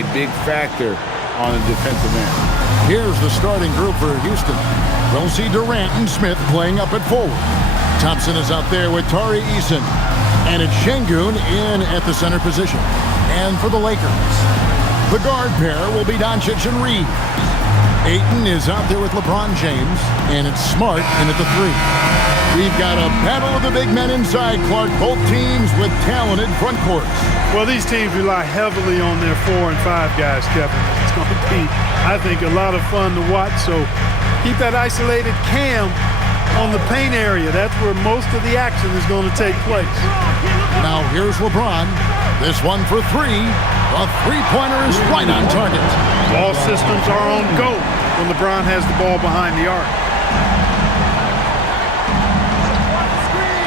a big factor on the defensive end. Here's the starting group for Houston. We'll see Durant and Smith playing up at forward. Thompson is out there with Tari Eason. And it's Şengün in at the center position. And for the Lakers, the guard pair will be Doncic and Reed. Ayton is out there with LeBron James. And it's Smart in at the 3. We've got a battle of the big men inside, Clark. Both teams with talented front courts. Well, these teams rely heavily on their 4 and 5 guys, Kevin. It's going to be, I think, a lot of fun to watch. So keep that isolated cam on the paint area. That's where most of the action is going to take place. Now here's LeBron. This one for 3. A three-pointer is right on target. All systems are on go when LeBron has the ball behind the arc.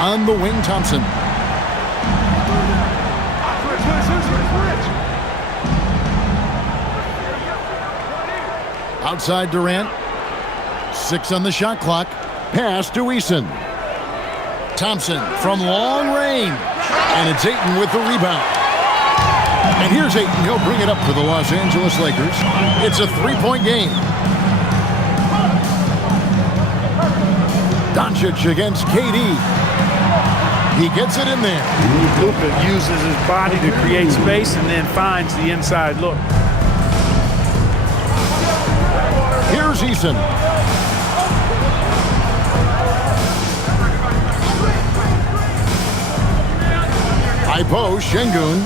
On the wing, Thompson. Outside Durant. 6 on the shot clock. Pass to Eason. Thompson from long range. And it's Ayton with the rebound. And here's Ayton. He'll bring it up for the Los Angeles Lakers. It's a 3-point game. Doncic against KD. He gets it in there. Luka uses his body to create space and then finds the inside look. Here's Eason. High post, Şengün.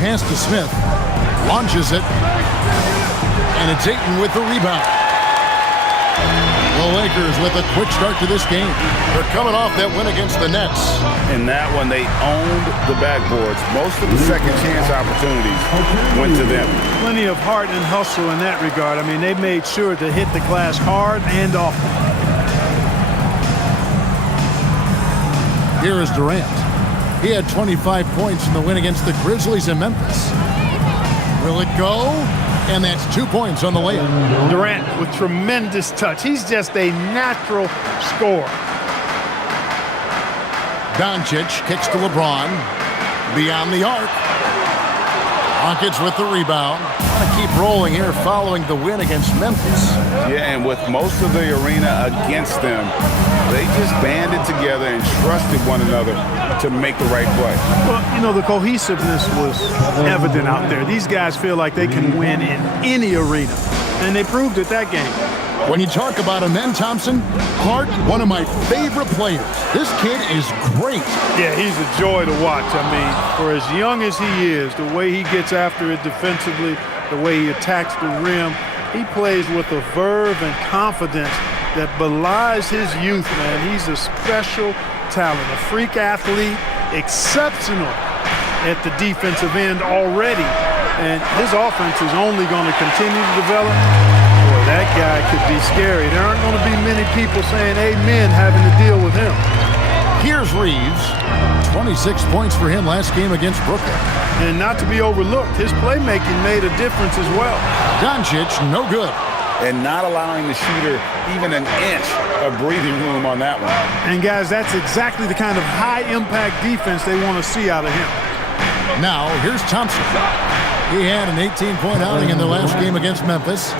Pass to Smith. Launches it. And it's Ayton with the rebound. The Lakers with a quick start to this game. They're coming off that win against the Nets. In that one, they owned the backboards. Most of the second chance opportunities went to them. Plenty of heart and hustle in that regard. I mean, they made sure to hit the glass hard and often. Here is Durant. He had 25 points in the win against the Grizzlies in Memphis. Will it go? And that's 2 points on the layup. Durant with tremendous touch. He's just a natural scorer. Doncic kicks to LeBron. Beyond the arc. Rockets with the rebound. Want to keep rolling here following the win against Memphis. Yeah, and with most of the arena against them, they just banded together and trusted one another to make the right play. Well, you know, the cohesiveness was evident out there. These guys feel like they can win in any arena, and they proved it that game. When you talk about him then, Thompson, Clark, one of my favorite players. This kid is great. Yeah, he's a joy to watch. I mean, for as young as he is, the way he gets after it defensively, the way he attacks the rim, he plays with a verve and confidence that belies his youth, man. He's a special talent, a freak athlete, exceptional at the defensive end already. And his offense is only going to continue to develop. Boy, that guy could be scary. There aren't going to be many people saying amen having to deal with him. Here's Reeves. 26 points for him last game against Brooklyn. And not to be overlooked, his playmaking made a difference as well. Doncic, no good. And not allowing the shooter even an inch of breathing room on that one. And guys, that's exactly the kind of high-impact defense they want to see out of him. Now, here's Thompson. He had an 18-point outing in the last game against Memphis.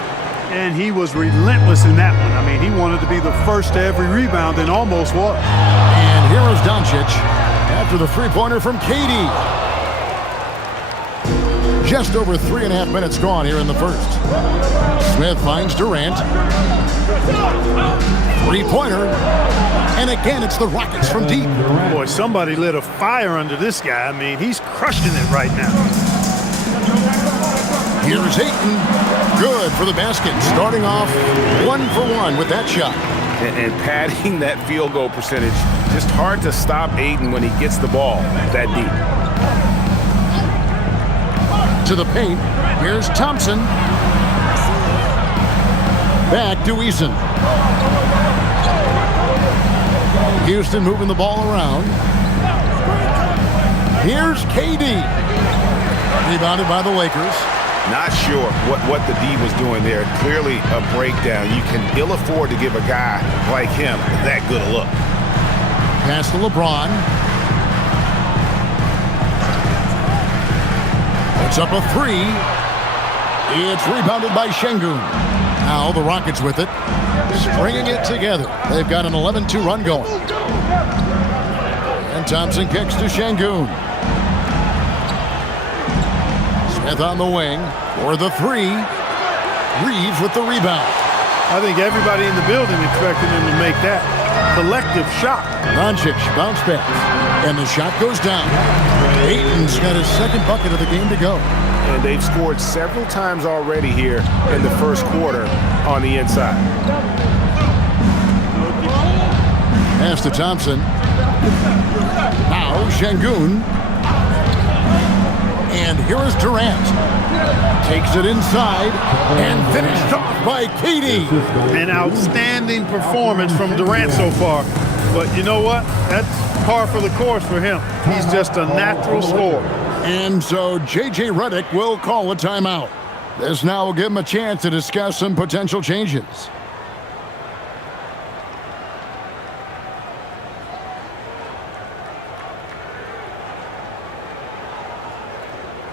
And he was relentless in that one. I mean, he wanted to be the first to every rebound and almost was. And here is Doncic after the three-pointer from KD. Just over 3.5 minutes gone here in the first. Smith finds Durant. Three-pointer. And again, it's the Rockets from deep. Boy, somebody lit a fire under this guy. I mean, he's crushing it right now. Here's Ayton. Good for the basket. Starting off 1 for 1 with that shot. And padding that field goal percentage. Just hard to stop Ayton when he gets the ball that deep. To the paint. Here's Thompson. Back to Eason. Houston moving the ball around. Here's KD. Rebounded by the Lakers. Not sure what the D was doing there. Clearly a breakdown. You can ill afford to give a guy like him that good a look. Pass to LeBron. Puts up a three. It's rebounded by Şengün. Now the Rockets with it. Stringing it together. They've got an 11-2 run going. And Thompson kicks to Şengün. Smith on the wing for the three. Reeves with the rebound. I think everybody in the building expected him to make that collective shot. Doncic bounce back. And the shot goes down. Ayton's got his second bucket of the game to go. And they've scored several times already here in the first quarter on the inside. Pass to Thompson. Now Şengün. And here is Durant. Takes it inside and finished off by KD. An outstanding performance from Durant so far. But you know what? That's par for the course for him. He's just a natural scorer. And so J.J. Redick will call a timeout. This now will give him a chance to discuss some potential changes.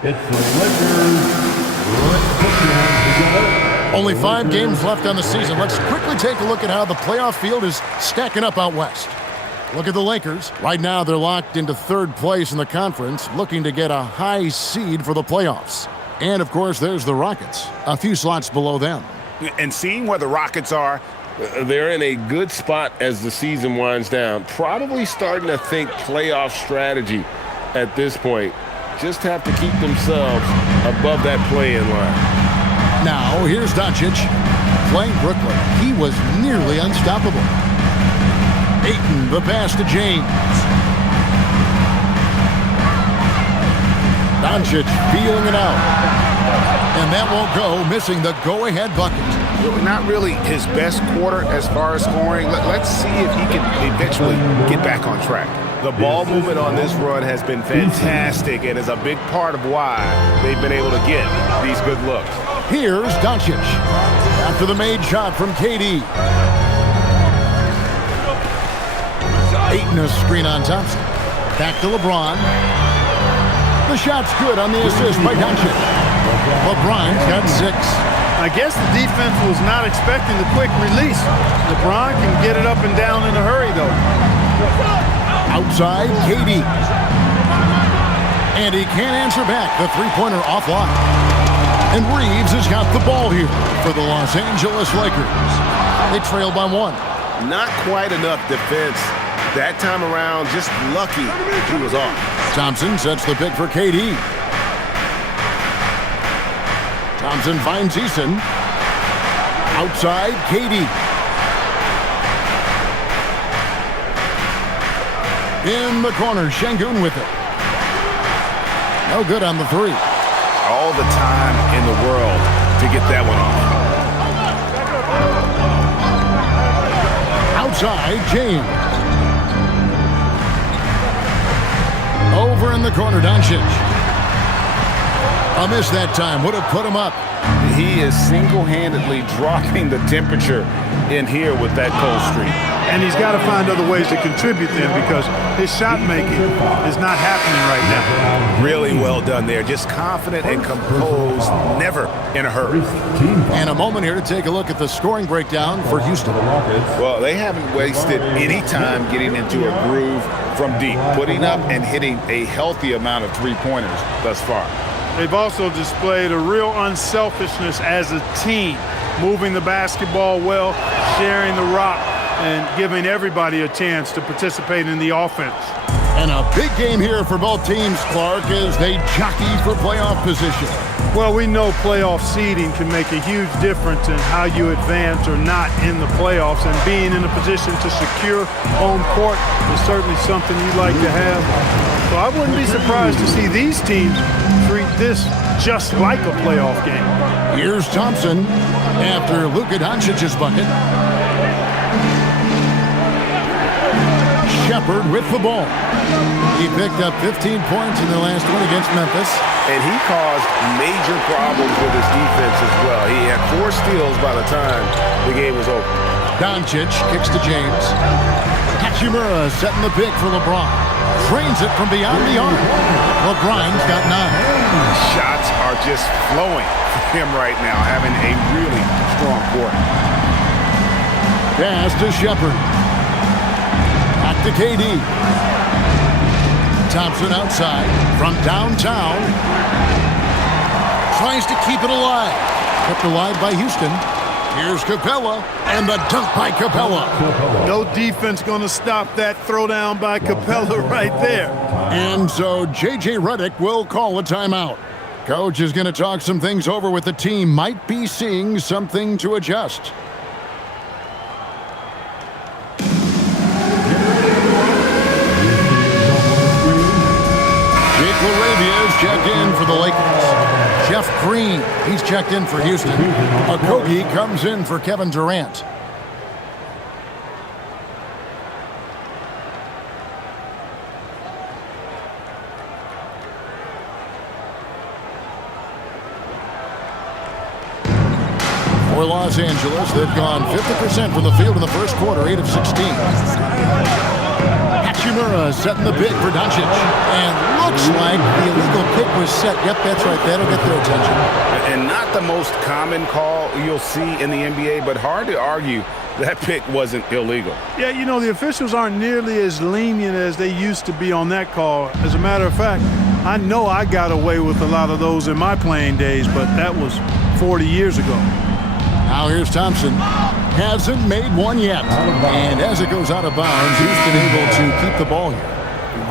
It's the Lakers. Only 5 games left on the season. Let's quickly take a look at how the playoff field is stacking up out west. Look at the Lakers. Right now, they're locked into 3rd place in the conference, looking to get a high seed for the playoffs. And, of course, there's the Rockets, a few slots below them. And seeing where the Rockets are, They're in a good spot as the season winds down. Probably starting to think playoff strategy at this point. Just have to keep themselves above that play-in line. Now, here's Doncic playing Brooklyn. He was nearly unstoppable. Ayton, the pass to James. Doncic feeling it out. And that won't go, missing the go-ahead bucket. Not really his best quarter as far as scoring. Let's see if he can eventually get back on track. The ball movement on this run has been fantastic and is a big part of why they've been able to get these good looks. Here's Doncic after the made shot from KD. Ayton a screen on Thompson. Back to LeBron. The shot's good on the assist by Doncic. LeBron's got 6. I guess the defense was not expecting the quick release. LeBron can get it up and down in a hurry, though. Outside, KD. And he can't answer back. The three-pointer offline. And Reeves has got the ball here for the Los Angeles Lakers. They trail by 1. Not quite enough defense that time around. Just lucky he was off. Thompson sets the pick for KD. Thompson finds Eason. Outside, KD. In the corner, Şengün with it. No good on the 3. All the time in the world to get that one off. Outside, James. Over in the corner, Doncic. A miss that time. Would have put him up. He is single-handedly dropping the temperature in here with that cold streak. And he's got to find other ways to contribute then because his shot making is not happening right now. Really well done there. Just confident and composed, never in a hurry. And a moment here to take a look at the scoring breakdown for Houston. Well, they haven't wasted any time getting into a groove from deep, putting up and hitting a healthy amount of three-pointers thus far. They've also displayed a real unselfishness as a team, moving the basketball well, sharing the rock, and giving everybody a chance to participate in the offense. And a big game here for both teams, Clark, as they jockey for playoff position. Well, we know playoff seeding can make a huge difference in how you advance or not in the playoffs, and being in a position to secure home court is certainly something you'd like to have. So I wouldn't be surprised to see these teams treat this just like a playoff game. Here's Thompson after Luka Doncic's bucket. Shepard with the ball. He picked up 15 points in the last one against Memphis. And he caused major problems with his defense as well. He had 4 steals by the time the game was over. Doncic kicks to James. Hachimura setting the pick for LeBron. Drains it from beyond the arc. LeBron's got 9. Shots are just flowing for him right now, having a really strong quarter. Pass to Shepard. Back to KD. Thompson outside from downtown. Tries to keep it alive. Kept alive by Houston. Here's Capella, and the dunk by Capella. No defense going to stop that throwdown by Capella right there. And so J.J. Redick will call a timeout. Coach is going to talk some things over with the team. Might be seeing something to adjust. Jake LaRavia is checked in for the Lakers. Jeff Green, he's checked in for Houston. Okogie comes in for Kevin Durant. For Los Angeles, they've gone 50% from the field in the first quarter, 8 of 16. Hachimura setting the big for Doncic. And looks like the illegal pick was set. Yep, that's right. That'll get their attention. And not the most common call you'll see in the NBA, but hard to argue that pick wasn't illegal. Yeah, you know, the officials aren't nearly as lenient as they used to be on that call. As a matter of fact, I know I got away with a lot of those in my playing days, but that was 40 years ago. Now here's Thompson. Hasn't made one yet. And as it goes out of bounds, Houston able to keep the ball here.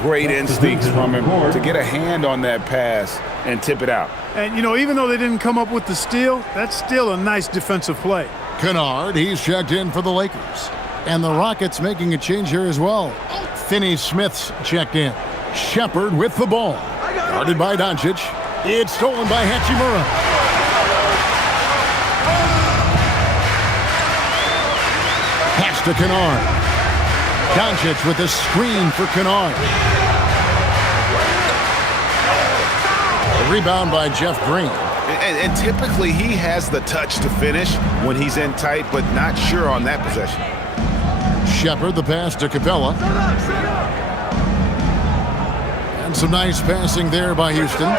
Great instincts from him to get a hand on that pass and tip it out. And, you know, even though they didn't come up with the steal, that's still a nice defensive play. Kennard, he's checked in for the Lakers. And the Rockets making a change here as well. Finney-Smith's checked in. Shepard with the ball. Guarded by Doncic. It's stolen by Hachimura. Pass to Kennard. Doncic with a screen for Kennard. A rebound by Jeff Green. And typically he has the touch to finish when he's in tight, but not sure on that possession. Shepard, the pass to Capella. And some nice passing there by Houston.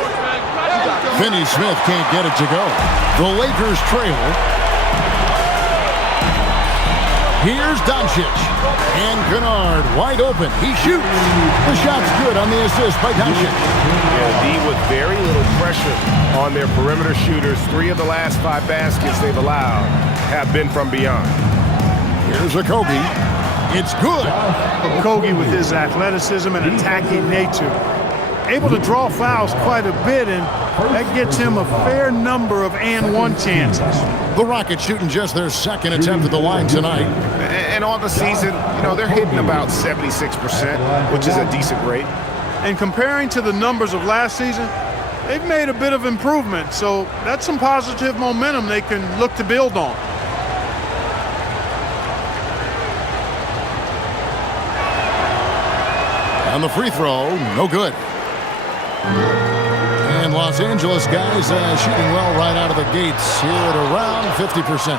Finney-Smith can't get it to go. The Lakers trail. Here's Doncic. And Kennard wide open. He shoots. The shot's good on the assist by Doncic. Yeah, D with very little pressure on their perimeter shooters. 3 of the last 5 baskets they've allowed have been from beyond. Here's Okogie. It's good. Okogie with his athleticism and attacking nature. Able to draw fouls quite a bit, and that gets him a fair number of and-one chances. The Rockets shooting just their second attempt at the line tonight. And on the season, you know, they're hitting about 76%, which is a decent rate. And comparing to the numbers of last season, they've made a bit of improvement. So that's some positive momentum they can look to build on. And the free throw, no good. And Los Angeles guys shooting well right out of the gates here at around 50%.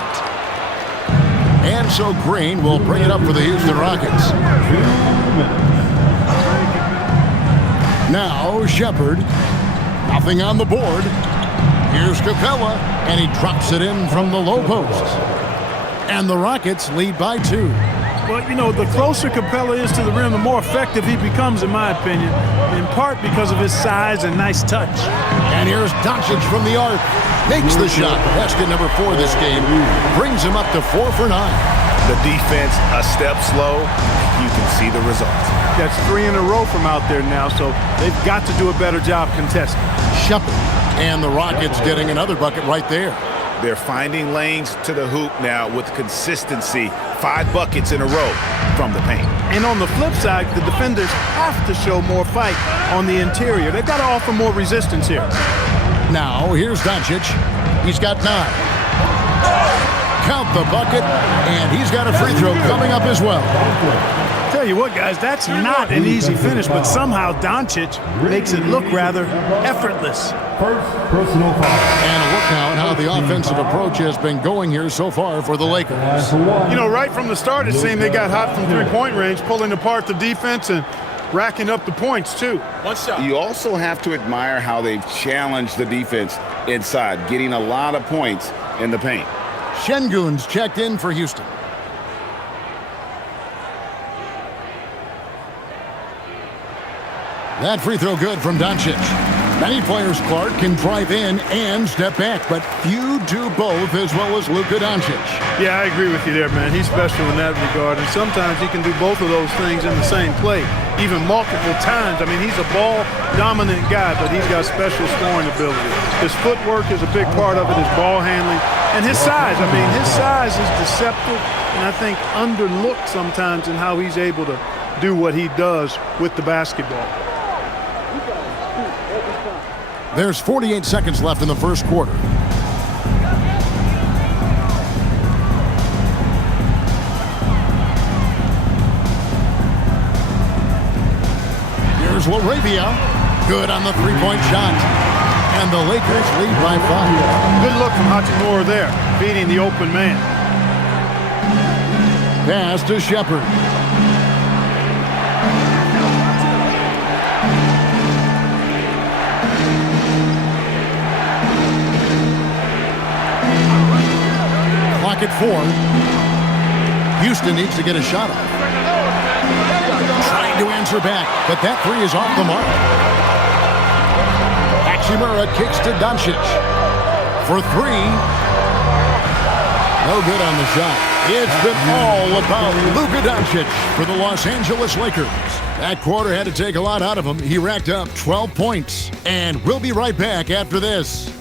And so Green will bring it up for the Houston Rockets. Now Shepard, nothing on the board. Here's Capella, and he drops it in from the low post. And the Rockets lead by 2. Well, you know, the closer Capella is to the rim, the more effective he becomes, in my opinion, in part because of his size and nice touch. And here's Doncic from the arc. Makes the shot. Basket number 4 this game. Brings him up to 4 for 9. The defense a step slow. You can see the results. That's 3 in a row from out there now, so they've got to do a better job contesting. Shepard. And the Rockets getting another bucket right there. They're finding lanes to the hoop now with consistency. 5 buckets in a row from the paint. And on the flip side, the defenders have to show more fight on the interior. They've got to offer more resistance here. Now, here's Doncic. He's got 9. Count the bucket, and he's got a free throw coming up as well. Tell you what, guys, that's not an easy finish, but somehow Doncic makes it look rather effortless. First personal foul. And a look now at how the offensive approach has been going here so far for the Lakers. You know, right from the start, it seemed they got hot from three-point range, pulling apart the defense, and racking up the points, too. One shot. You also have to admire how they've challenged the defense inside, getting a lot of points in the paint. Şengün's checked in for Houston. That free throw good from Doncic. Many players, Clark, can drive in and step back, but few do both as well as Luka Doncic. Yeah, I agree with you there, man. He's special in that regard, and sometimes he can do both of those things in the same play, even multiple times. I mean, he's a ball-dominant guy, but he's got special scoring ability. His footwork is a big part of it, his ball handling, and his size. I mean, his size is deceptive, and I think underlooked sometimes in how he's able to do what he does with the basketball. There's 48 seconds left in the first quarter. Here's Laravia. Good on the three-point shot. And the Lakers lead by 5. Good look from Hachimura there, beating the open man. Pass to Shepard. Clock at 4. Houston needs to get a shot off. Trying to answer back, but that three is off the mark. Hachimura kicks to Doncic for 3. No good on the shot. It's been all about Luka Doncic for the Los Angeles Lakers. That quarter had to take a lot out of him. He racked up 12 points. And we'll be right back after this.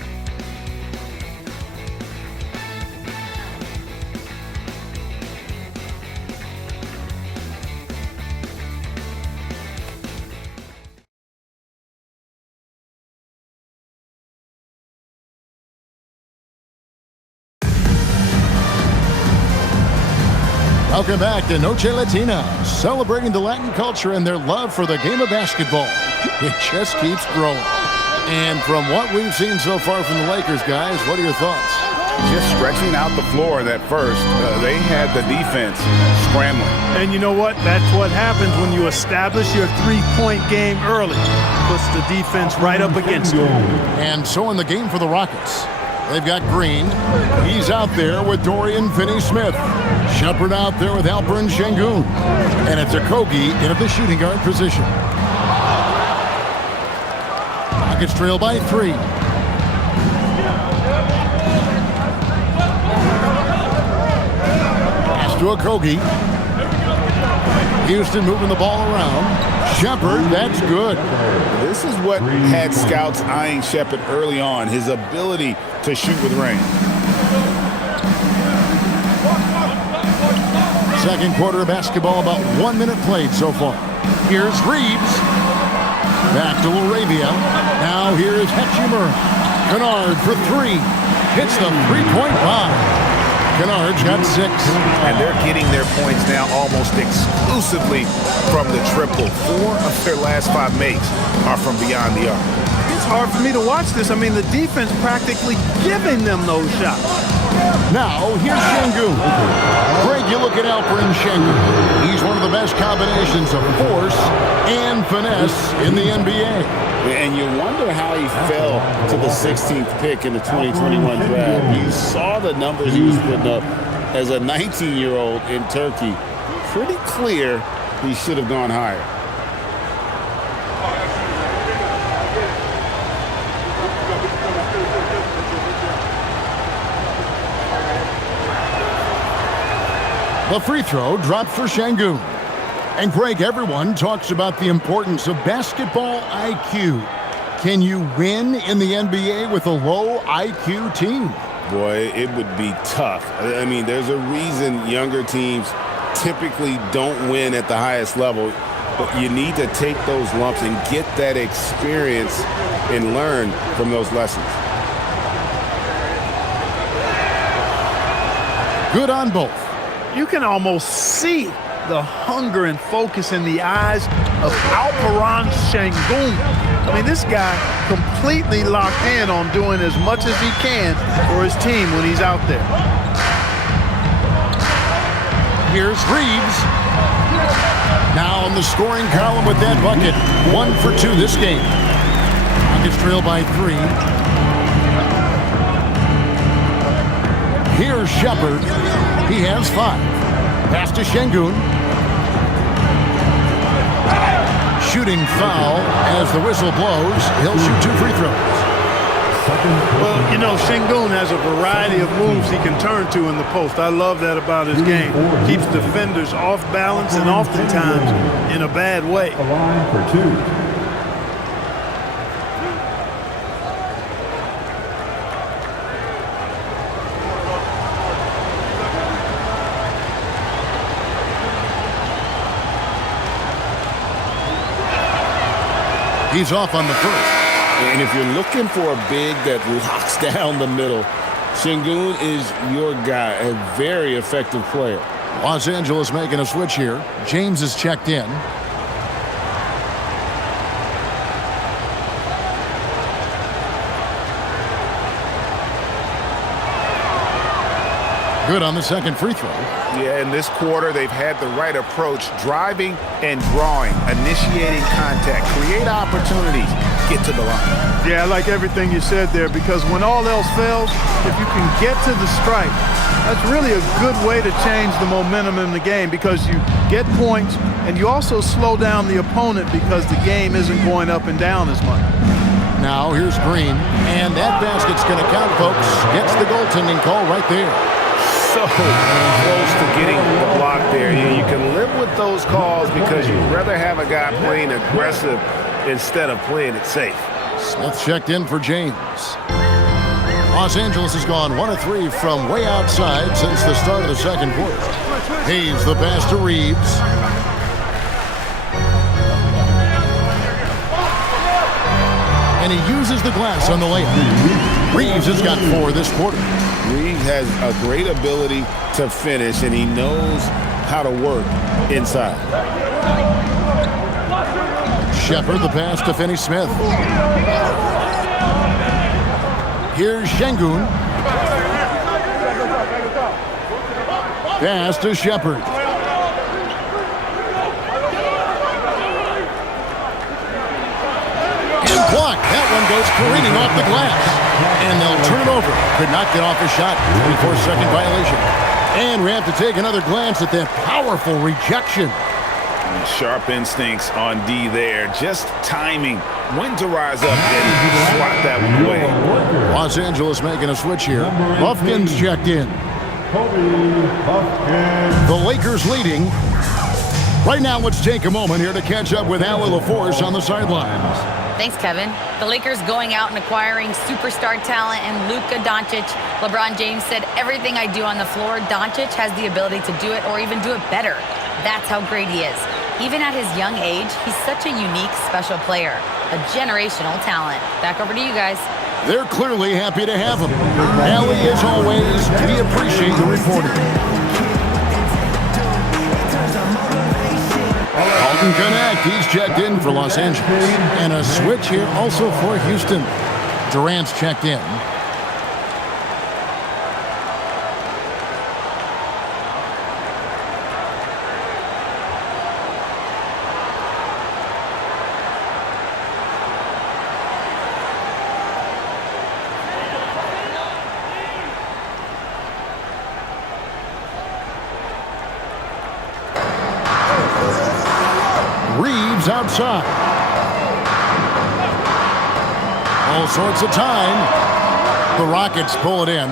Welcome back to Noche Latina, celebrating the Latin culture and their love for the game of basketball. It just keeps growing. And from what we've seen so far from the Lakers, guys, what are your thoughts? Just stretching out the floor that first, they had the defense scrambling. And you know what? That's what happens when you establish your three-point game early. Puts the defense right up against you. And so in the game for the Rockets, they've got Green. He's out there with Dorian Finney-Smith. Shepard out there with Alperen Şengün. And it's Okogie in at the shooting guard position. Rockets trail by 3. Pass to Okogie. Houston moving the ball around. Shepard, that's good. This is what had scouts eyeing Shepard early on, his ability to shoot with range. Second quarter of basketball, about 1 minute played so far. Here's Reeves. Back to Laravia. Now here's Hachimura. Kennard for 3. Hits the three-point bomb. Kennard's got 6. And they're getting their points now almost exclusively from the triple. 4 of their last 5 makes are from beyond the arc. It's hard for me to watch this. I mean, the defense practically giving them those shots. Now, here's Şengün. Greg, you look at Alperen Şengün. He's one of the best combinations of force and finesse in the NBA. And you wonder how he fell to the 16th pick in the 2021 draft. You saw the numbers he was putting up as a 19-year-old in Turkey. Pretty clear he should have gone higher. The free throw dropped for Şengün. And Greg, everyone talks about the importance of basketball IQ. Can you win in the NBA with a low IQ team? Boy, it would be tough. I mean, there's a reason younger teams typically don't win at the highest level. But you need to take those lumps and get that experience and learn from those lessons. Good on both. You can almost see the hunger and focus in the eyes of Alperen Şengün. I mean, this guy completely locked in on doing as much as he can for his team when he's out there. Here's Reeves. Now on the scoring column with that bucket. 1 for 2 this game. Rockets trail by 3. Here's Shepard. He has 5. Pass to Şengün. Shooting foul as the whistle blows. He'll shoot 2 free throws. Well, you know, Şengün has a variety of moves he can turn to in the post. I love that about his game. Keeps defenders off balance and oftentimes in a bad way. A line for 2. He's off on the first. And if you're looking for a big that locks down the middle, Şengün is your guy, a very effective player. Los Angeles making a switch here. James is checked in. Good on the second free throw. Yeah, in this quarter, they've had the right approach, driving and drawing, initiating contact, create opportunities, get to the line. Yeah, I like everything you said there, because when all else fails, if you can get to the stripe, that's really a good way to change the momentum in the game, because you get points and you also slow down the opponent because the game isn't going up and down as much. Now here's Green, and that basket's going to count, folks. Gets the goaltending call right there. So close to getting the block there. You can live with those calls because you'd rather have a guy playing aggressive instead of playing it safe. Smith checked in for James. Los Angeles has gone 1 of 3 from way outside since the start of the second quarter. Hayes the pass to Reeves. And he uses the glass on the layup. Reeves has got 4 this quarter. Reeves has a great ability to finish, and he knows how to work inside. Shepard the pass to Finney-Smith. Here's Şengün. Pass to Shepard. And blocked. That one goes careening off the glass. And they'll turn it over. Could not get off a shot. 24-second violation. And we have to take another glance at that powerful rejection. Sharp instincts on D there. Just timing when to rise up and swat that one away. Los Angeles making a switch here. Buffkin's checked in. The Lakers leading. Right now, let's take a moment here to catch up with Allie LaForce on the sidelines. Thanks, Kevin. The Lakers going out and acquiring superstar talent and Luka Doncic. LeBron James said, everything I do on the floor, Doncic has the ability to do it or even do it better. That's how great he is. Even at his young age, he's such a unique, special player. A generational talent. Back over to you guys. They're clearly happy to have him. Allie, as always, we appreciate the reporting. Alton Connect, he's checked in for Los Angeles. And a switch here also for Houston. Durant's checked in. Reeves outside. All sorts of time. The Rockets pull it in.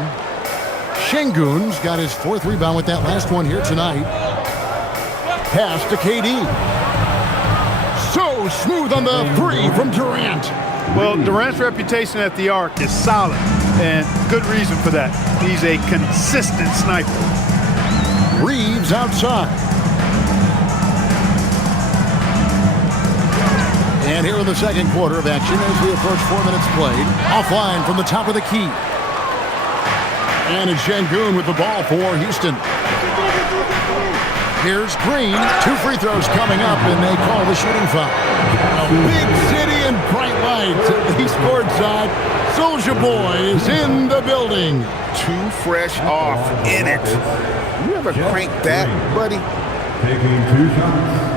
Şengün's got his 4th rebound with that last one here tonight. Pass to KD. So smooth on the 3 from Durant. Well, Durant's reputation at the arc is solid, and good reason for that. He's a consistent sniper. Reeves outside. And here in the second quarter of action as we approach 4 minutes played. Offline from the top of the key. And it's Şengün with the ball for Houston. Here's Green. 2 free throws coming up, and they call the shooting foul. A big city and bright lights at the court side. Soulja Boy is in the building. 2 fresh off in it. You ever crank that, buddy? Taking 2 shots.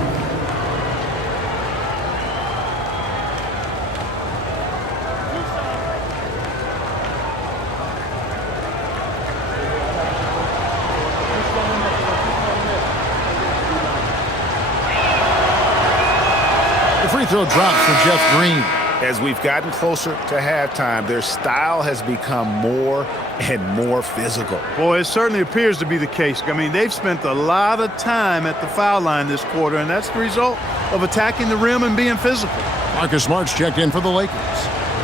throw drops for Jeff Green. As we've gotten closer to halftime, their style has become more and more physical. Boy, it certainly appears to be the case. I mean, they've spent a lot of time at the foul line this quarter, and that's the result of attacking the rim and being physical. Marcus Smart's checked in for the Lakers.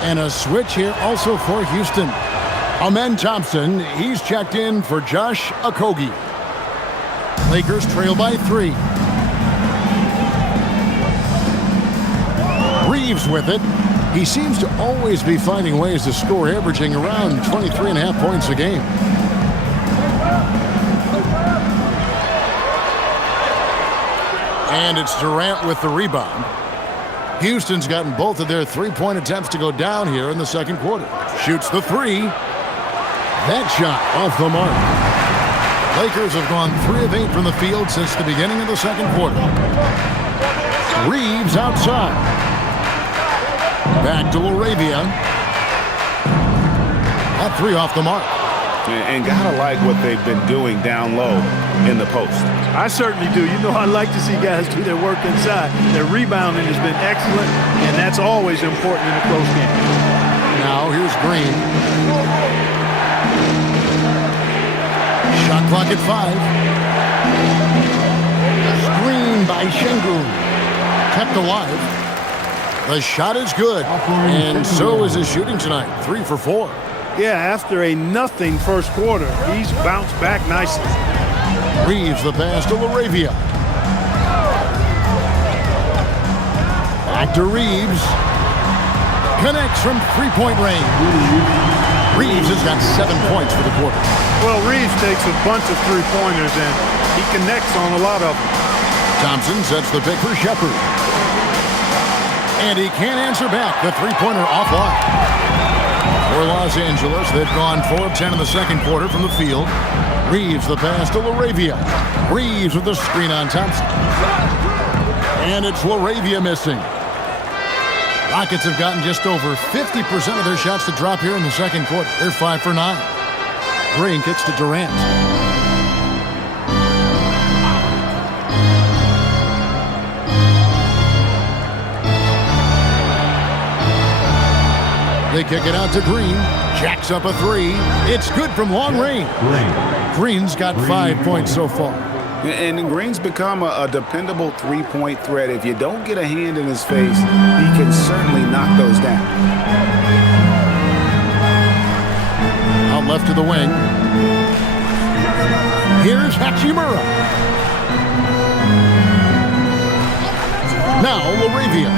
And a switch here also for Houston. Amen Thompson, he's checked in for Josh Okogie. Lakers trail by 3. Reeves with it. He seems to always be finding ways to score, averaging around 23.5 points a game. And it's Durant with the rebound. Houston's gotten both of their three-point attempts to go down here in the second quarter. Shoots the 3. That shot off the mark. Lakers have gone 3 of 8 from the field since the beginning of the second quarter. Reeves outside. Back to Laravia. That 3 off the mark. And gotta like what they've been doing down low in the post. I certainly do. You know, I like to see guys do their work inside. Their rebounding has been excellent, and that's always important in a close game. Now here's Green. Shot clock at 5. Screen by Şengün. Kept alive. The shot is good, and so is his shooting tonight. 3 for 4. Yeah, after a nothing first quarter, he's bounced back nicely. Reeves the pass to Laravia. Back to Reeves. Connects from three-point range. Reeves has got 7 points for the quarter. Well, Reeves takes a bunch of three-pointers, and he connects on a lot of them. Thompson sets the pick for Shepherd. And he can't answer back. The three-pointer offline. For Los Angeles, they've gone 4 of 10 in the second quarter from the field. Reeves the pass to Laravia. Reeves with the screen on Thompson. And it's Laravia missing. Rockets have gotten just over 50% of their shots to drop here in the second quarter. They're 5 for 9. Green kicks to Durant. They kick it out to Green. Jacks up a 3. It's good from long range. Green's got 5 points so far. And Green's become a dependable three-point threat. If you don't get a hand in his face, he can certainly knock those down. Out left to the wing. Here's Hachimura. Now Laravia.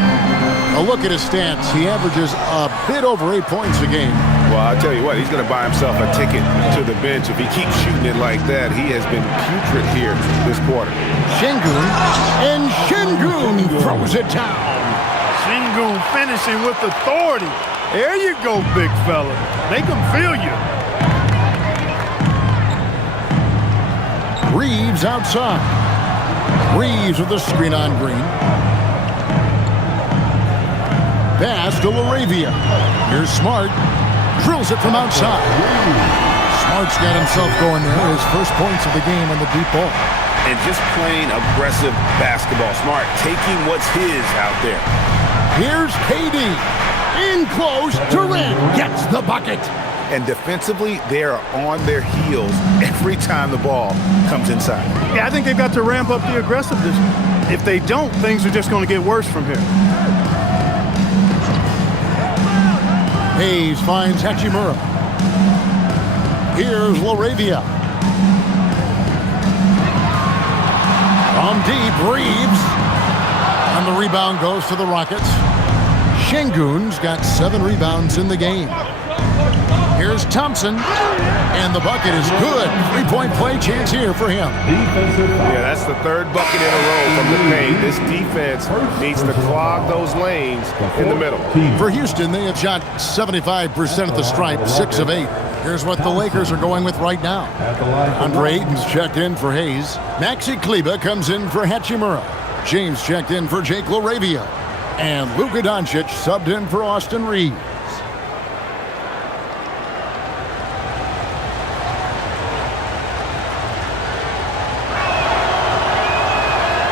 A look at his stats. He averages a bit over 8 points a game. Well, I'll tell you what, he's going to buy himself a ticket to the bench. If he keeps shooting it like that, he has been putrid here this quarter. Şengün, and Şengün throws it down. Şengün finishing with authority. There you go, big fella. Make him feel you. Reeves outside. Reeves with the screen on Green. Pass to Laravia. Here's Smart. Drills it from outside. Smart's got himself going there. His first points of the game on the deep ball. And just playing aggressive basketball. Smart taking what's his out there. Here's KD. In close. Durant gets the bucket. And defensively, they are on their heels every time the ball comes inside. Yeah, I think they've got to ramp up the aggressiveness. If they don't, things are just going to get worse from here. Hayes finds Hachimura. Here's Laravia. From deep, Reeves. And the rebound goes to the Rockets. Şengün's got 7 rebounds in the game. Here's Thompson. And the bucket is good. 3-point play chance here for him. Yeah, that's the 3rd bucket in a row from the paint. This defense needs to clog those lanes in the middle. For Houston, they have shot 75% at the stripe, 6 of 8. Here's what the Lakers are going with right now. Andre Ayton's checked in for Hayes. Maxi Kleber comes in for Hachimura. James checked in for Jake Laravia. And Luka Doncic subbed in for Austin Reeves.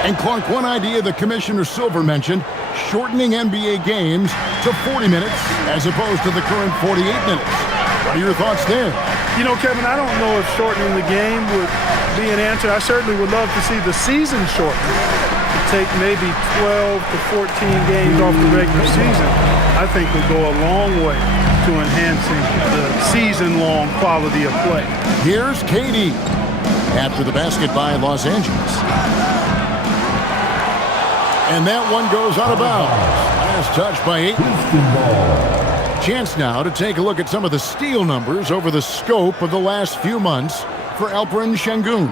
And Clark, one idea that Commissioner Silver mentioned, shortening NBA games to 40 minutes as opposed to the current 48 minutes. What are your thoughts there? You know, Kevin, I don't know if shortening the game would be an answer. I certainly would love to see the season shortened. Take maybe 12 to 14 games off the regular season. I think would go a long way to enhancing the season-long quality of play. Here's Katie after the basket by Los Angeles. And that one goes out of bounds. Last touch by Ayton. Chance now to take a look at some of the steal numbers over the scope of the last few months for Alperen Şengün.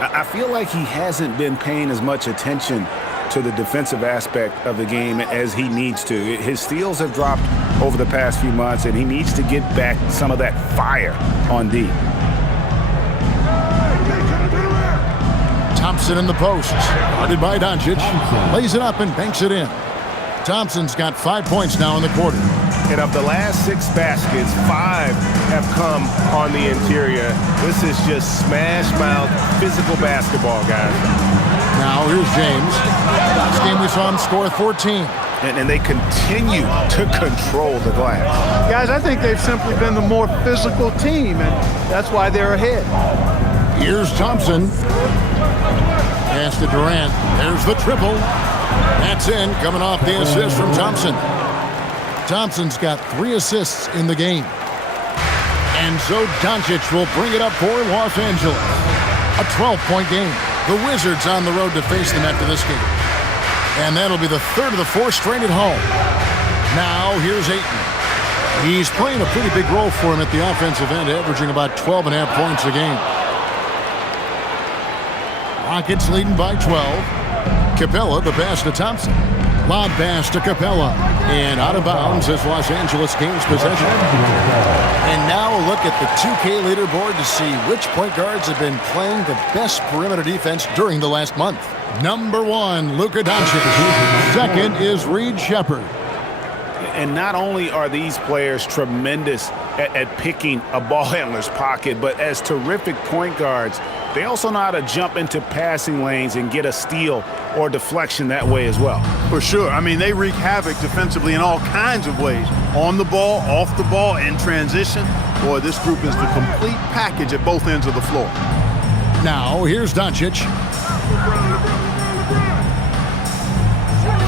I feel like he hasn't been paying as much attention to the defensive aspect of the game as he needs to. His steals have dropped over the past few months, and he needs to get back some of that fire on D. Thompson in the post, guarded by Doncic, lays it up and banks it in. Thompson's got 5 points now in the quarter. And of the last 6 baskets, 5 have come on the interior. This is just smash-mouth physical basketball, guys. Now here's James. Last game we saw him score 14. And they continue to control the glass. Guys, I think they've simply been the more physical team, and that's why they're ahead. Here's Thompson. Pass to Durant. There's the triple. That's in, coming off the assist from Thompson. Thompson's got 3 assists in the game. And so Doncic will bring it up for Los Angeles. A 12-point game. The Wizards on the road to face them after this game. And that'll be the 3rd of the 4 straight at home. Now here's Ayton. He's playing a pretty big role for him at the offensive end, averaging about 12.5 points a game. Rockets leading by 12. Capella, the pass to Thompson. Lob pass to Capella. And out of bounds as Los Angeles gains possession. And now a look at the 2K leaderboard to see which point guards have been playing the best perimeter defense during the last month. Number 1, Luka Doncic. Second is Reed Shepherd. And not only are these players tremendous at picking a ball handler's pocket, but as terrific point guards, they also know how to jump into passing lanes and get a steal or deflection that way as well. For sure. I mean, they wreak havoc defensively in all kinds of ways. On the ball, off the ball, in transition. Boy, this group is the complete package at both ends of the floor. Now, here's Doncic.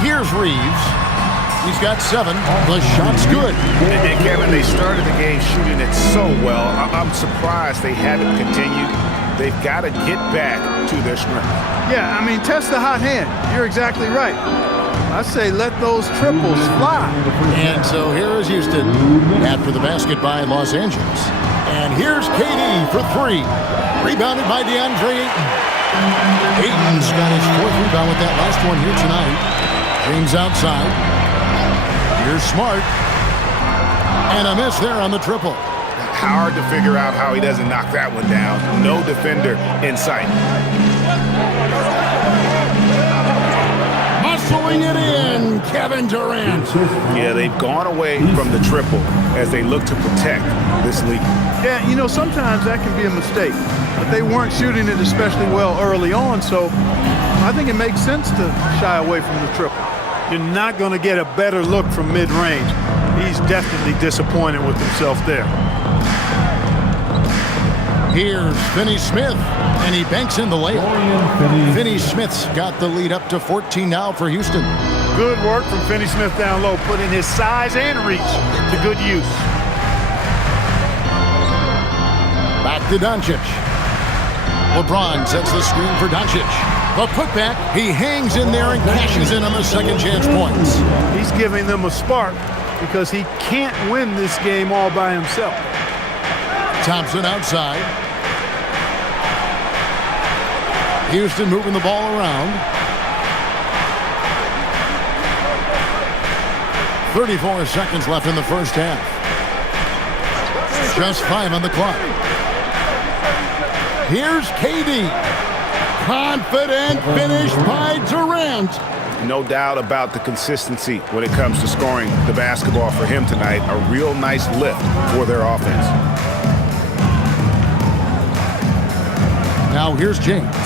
Here's Reeves. He's got 7. The shot's good. And Kevin, they started the game shooting it so well. I'm surprised they haven't continued. They've got to get back to their strength. Yeah, I mean, test the hot hand. You're exactly right. I say let those triples fly. And so here is Houston after the basket by Los Angeles. And here's KD for 3. Rebounded by DeAndre Ayton. Ayton's got his 4th rebound with that last one here tonight. James outside. Here's Smart. And a miss there on the triple. Hard to figure out how he doesn't knock that one down. No defender in sight. Muscling it in, Kevin Durant. Yeah, they've gone away from the triple as they look to protect this lead. Yeah, you know, sometimes that can be a mistake. But they weren't shooting it especially well early on, so I think it makes sense to shy away from the triple. You're not going to get a better look from mid-range. He's definitely disappointed with himself there. Here's Finney-Smith, and he banks in the layup. Finney-Smith's got the lead up to 14 now for Houston. Good work from Finney-Smith down low, putting his size and reach to good use. Back to Doncic. LeBron sets the screen for Doncic. The putback, he hangs in there and cashes in on the second chance points. He's giving them a spark because he can't win this game all by himself. Thompson outside. Houston moving the ball around. 34 seconds left in the first half. Just 5 on the clock. Here's KD. Confident finish by Durant. No doubt about the consistency when it comes to scoring the basketball for him tonight. A real nice lift for their offense. Now here's James.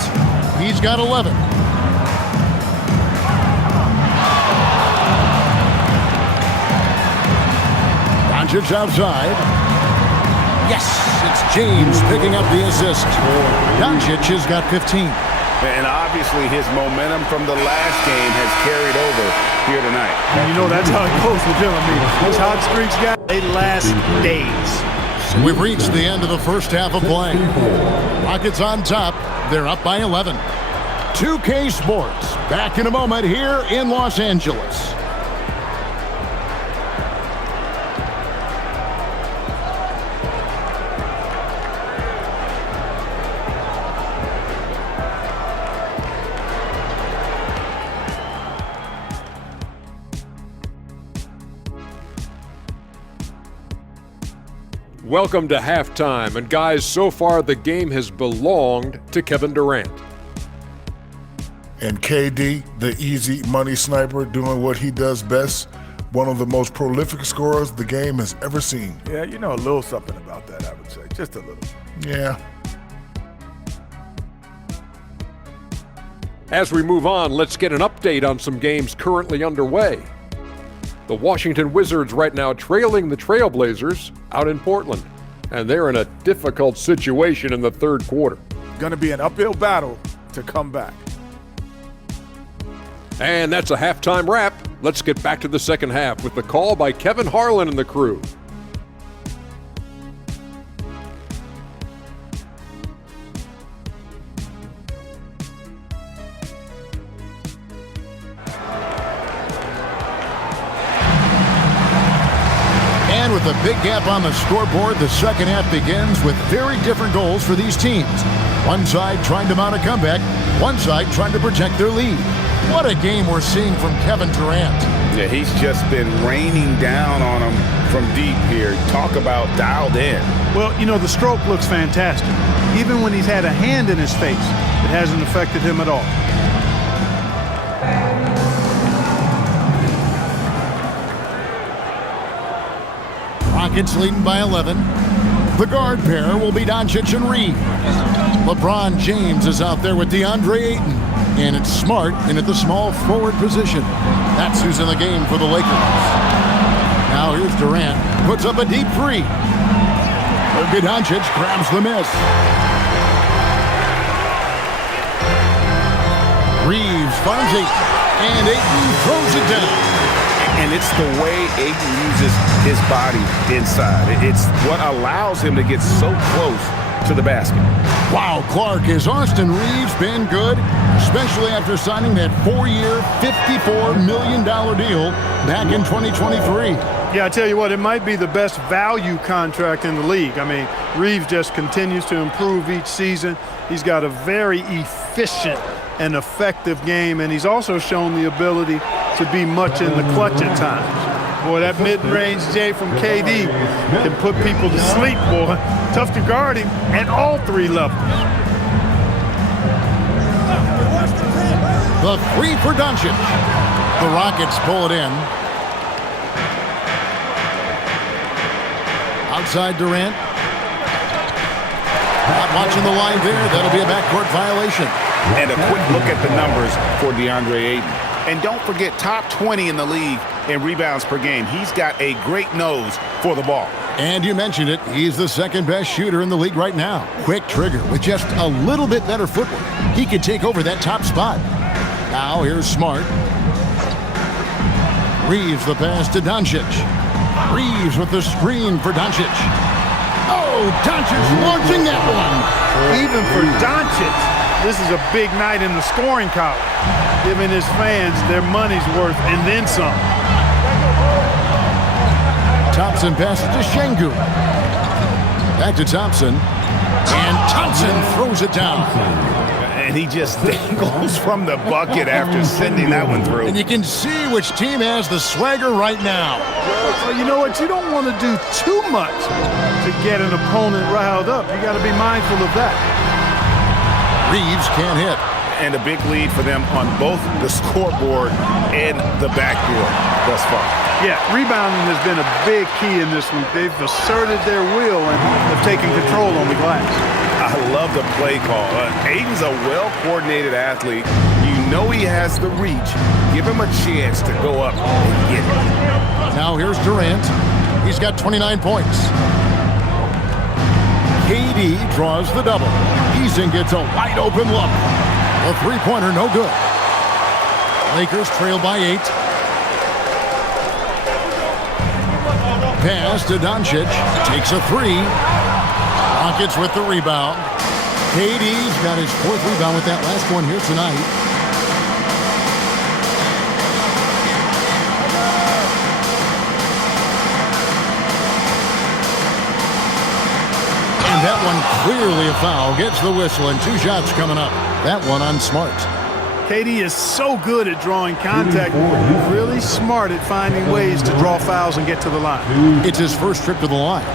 He's got 11. Doncic outside. Yes, it's James picking up the assist. Doncic has got 15. And obviously his momentum from the last game has carried over here tonight. And you know that's how it goes with him. I mean, those hot streaks, guys, they last days. So we've reached the end of the first half of play. Rockets on top. They're up by 11. 2K Sports back in a moment here in Los Angeles. Welcome to halftime, and guys, so far the game has belonged to Kevin Durant. And KD, the easy money sniper, doing what he does best. One of the most prolific scorers the game has ever seen. Yeah, you know a little something about that, I would say. Just a little. Yeah. As we move on, let's get an update on some games currently underway. The Washington Wizards right now trailing the Trailblazers out in Portland, and they're in a difficult situation in the third quarter. Going to be an uphill battle to come back. And that's a halftime wrap. Let's get back to the second half with the call by Kevin Harlan and the crew. And with a big gap on the scoreboard, the second half begins with very different goals for these teams. One side trying to mount a comeback, one side trying to protect their lead. What a game we're seeing from Kevin Durant. Yeah, he's just been raining down on him from deep here. Talk about dialed in. Well, you know, the stroke looks fantastic. Even when he's had a hand in his face, it hasn't affected him at all. Rockets leading by 11. The guard pair will be Doncic and Reeves. LeBron James is out there with DeAndre Ayton. And it's Smart in at the small forward position. That's who's in the game for the Lakers. Now here's Durant. Puts up a deep three. Luka Doncic grabs the miss. Reeves finds Ayton. And Ayton throws it down. And it's the way Ayton uses his body inside. It's what allows him to get so close to the basket. Wow, Clark, has Austin Reeves been good? Especially after signing that 4-year, $54 million deal back in 2023. Yeah, I tell you what, it might be the best value contract in the league. I mean, Reeves just continues to improve each season. He's got a very efficient and effective game, and he's also shown the ability to be much in the clutch at times. Boy, that mid-range J from KD can put people to sleep, boy. Tough to guard him at all three levels. The three for Doncic. The Rockets pull it in. Outside Durant. Not watching the line there. That'll be a backcourt violation. And a quick look at the numbers for DeAndre Ayton. And don't forget, top 20 in the league in rebounds per game. He's got a great nose for the ball. And you mentioned it, he's the second best shooter in the league right now. Quick trigger with just a little bit better footwork. He could take over that top spot. Now here's Smart. Reeves the pass to Doncic. Reeves with the screen for Doncic. Oh, Doncic launching that one. Even for Doncic, this is a big night in the scoring column, giving his fans their money's worth and then some. Thompson passes to Şengün. Back to Thompson. And Thompson throws it down. And he just goes from the bucket after sending that one through. And you can see which team has the swagger right now. Well, you know what? You don't want to do too much to get an opponent riled up. You got to be mindful of that. Reeves can't hit. And a big lead for them on both the scoreboard and the backboard thus far. Yeah, rebounding has been a big key in this week. They've asserted their will and have taken control on the glass. I love the play call. Ayton's a well-coordinated athlete. You know he has the reach. Give him a chance to go up and get it. Now here's Durant. He's got 29 points. KD draws the double. Eason gets a wide open look. The three-pointer no good. Lakers trail by 8. Pass to Doncic. Takes a 3. Rockets with the rebound. KD's got his 4th rebound with that last one here tonight. And that one clearly a foul. Gets the whistle and 2 shots coming up. That one on Smart. KD is so good at drawing contact, really smart at finding ways to draw fouls and get to the line. It's his first trip to the line.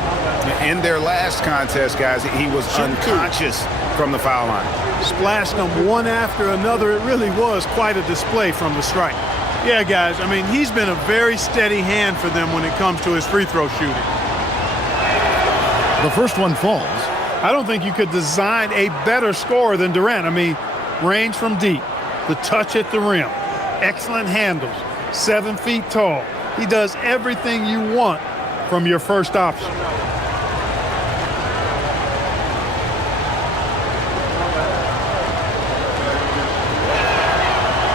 In their last contest, guys, he was unconscious from the foul line. Splashed them one after another. It really was quite a display from the strike. Yeah, guys, I mean, he's been a very steady hand for them when it comes to his free throw shooting. The first one falls. I don't think you could design a better scorer than Durant. I mean, range from deep, the touch at the rim, excellent handles, 7 feet tall. He does everything you want from your first option.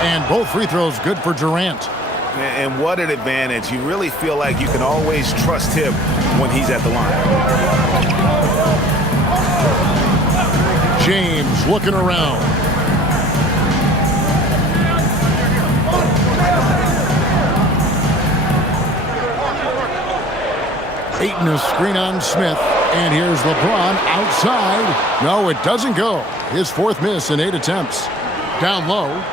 And both free throws good for Durant. And what an advantage. You really feel like you can always trust him when he's at the line. James looking around. Ayton a screen on Smith. And here's LeBron outside. No, it doesn't go. His 4th miss in 8 attempts. Down low.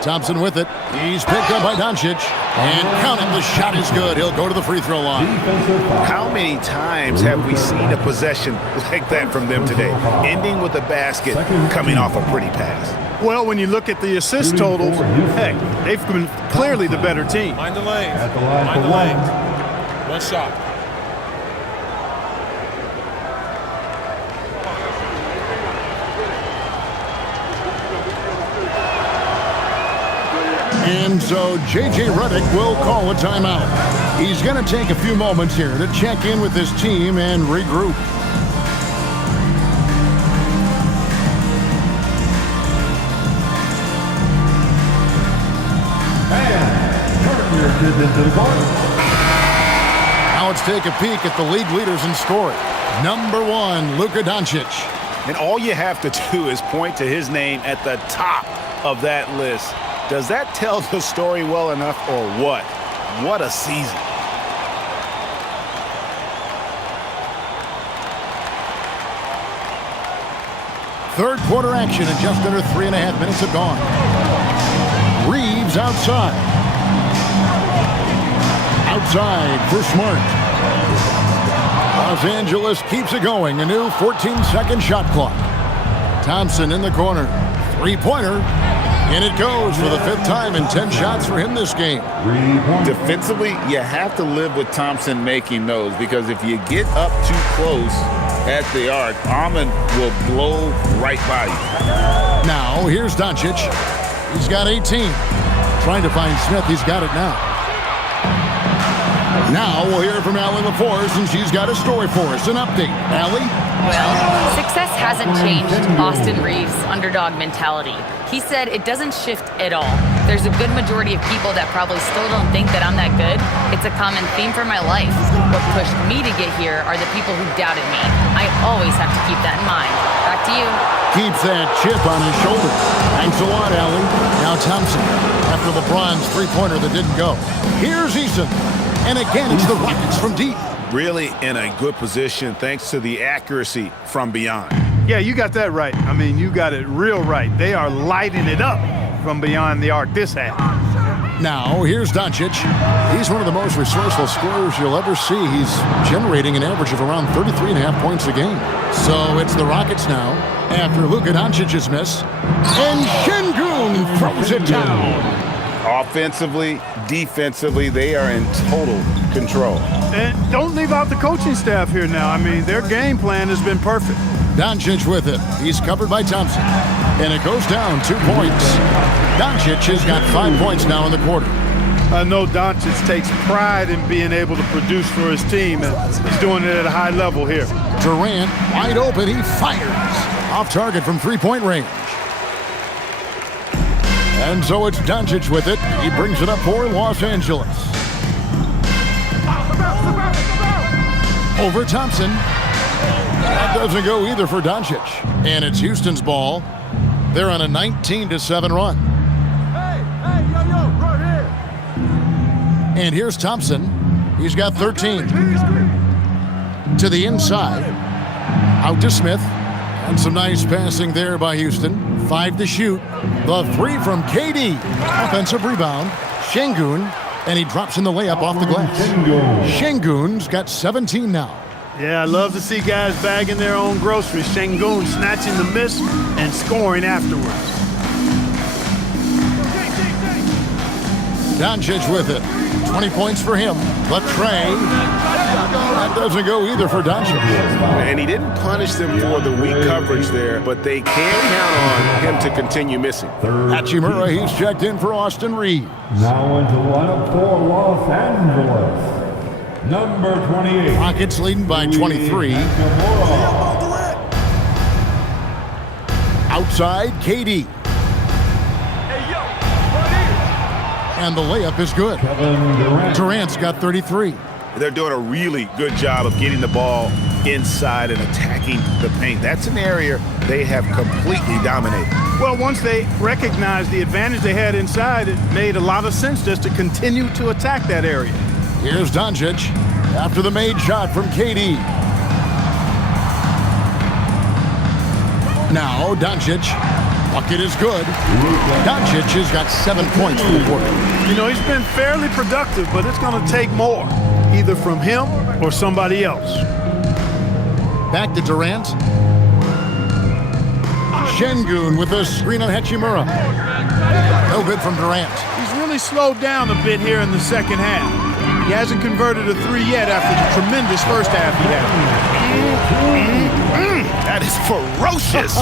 Thompson with it. He's picked up by Doncic. And count it, the shot is good. He'll go to the free throw line. How many times have we seen a possession like that from them today? Ending with a basket, coming off a pretty pass. Well, when you look at the assist totals, heck, they've been clearly the better team. Mind the lanes. At the line Mind for the lanes. One shot. And so J.J. Redick will call a timeout. He's going to take a few moments here to check in with his team and regroup. And turn your kids into the court. Now let's take a peek at the league leaders in scoring. Number 1, Luka Doncic. And all you have to do is point to his name at the top of that list. Does that tell the story well enough or what? What a season. Third quarter action and just under 3.5 minutes have gone. Reeves outside. Outside for Smart. Los Angeles keeps it going. A new 14-second shot clock. Thompson in the corner. Three-pointer. And it goes for the 5th time in 10 shots for him this game. Defensively, you have to live with Thompson making those because if you get up too close at the arc, Almond will blow right by you. Now, here's Doncic. He's got 18. Trying to find Smith. He's got it now. Now we'll hear from Allie LaForce, and she's got a story for us. An update. Allie? Well, success hasn't changed Austin Reeves' underdog mentality. He said it doesn't shift at all. There's a good majority of people that probably still don't think that I'm that good. It's a common theme for my life. What pushed me to get here are the people who doubted me. I always have to keep that in mind. Back to you. Keeps that chip on his shoulder. Thanks a lot, Allie. Now Thompson, after LeBron's three-pointer that didn't go. Here's Eason. And again, it's the Rockets from deep. Really in a good position thanks to the accuracy from beyond. Yeah, you got that right. I mean, you got it real right. They are lighting it up from beyond the arc this half. Now, here's Doncic. He's one of the most resourceful scorers you'll ever see. He's generating an average of around 33.5 points a game. So it's the Rockets now, after Luka Doncic's miss. And Şengün throws it down. Offensively, defensively, they are in total control. And don't leave out the coaching staff here now. I mean, their game plan has been perfect. Doncic with it. He's covered by Thompson. And it goes down 2 points. Doncic has got 5 points now in the quarter. I know Doncic takes pride in being able to produce for his team, and he's doing it at a high level here. Durant, wide open, he fires. Off target from three-point range. And so it's Doncic with it. He brings it up for Los Angeles. Over Thompson. That doesn't go either for Doncic. And it's Houston's ball. They're on a 19-7 run. And here's Thompson. He's got 13. To the inside. Out to Smith. And some nice passing there by Houston. 5 to shoot. The 3 from KD. Offensive rebound. Şengün. And he drops in the layup off the glass. Şengün's got 17 now. Yeah, I love to see guys bagging their own groceries. Şengün snatching the miss and scoring afterwards. Doncic with it. 20 points for him. But Trey, that doesn't go either for Doncic. And he didn't punish them for the weak coverage there, but they can count on him to continue missing. Hachimura, he's checked in for Austin Reeves. Now into lineup for Los Angeles. Number 28. Rockets leading by 23. Outside, KD. And the layup is good. Durant's got 33. They're doing a really good job of getting the ball inside and attacking the paint. That's an area they have completely dominated. Well, once they recognized the advantage they had inside, it made a lot of sense just to continue to attack that area. Here's Doncic after the made shot from KD. Now Doncic. Bucket is good. Doncic has got 7 points for the quarter. You know, he's been fairly productive, but it's going to take more, either from him or somebody else. Back to Durant. Şengün with a screen on Hachimura. No good from Durant. He's really slowed down a bit here in the second half. He hasn't converted a 3 yet after the tremendous first half he had. That is ferocious.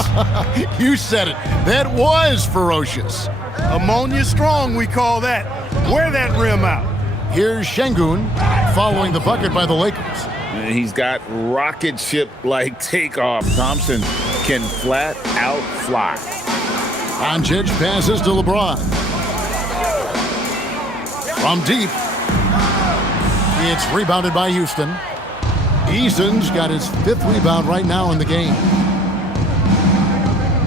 You said it. That was ferocious. Ammonia strong, we call that. Wear that rim out. Here's Şengün following the bucket by the Lakers. And he's got rocket ship-like takeoff. Thompson can flat out fly. Doncic passes to LeBron. From deep. It's rebounded by Houston. Eason's got his 5th rebound right now in the game.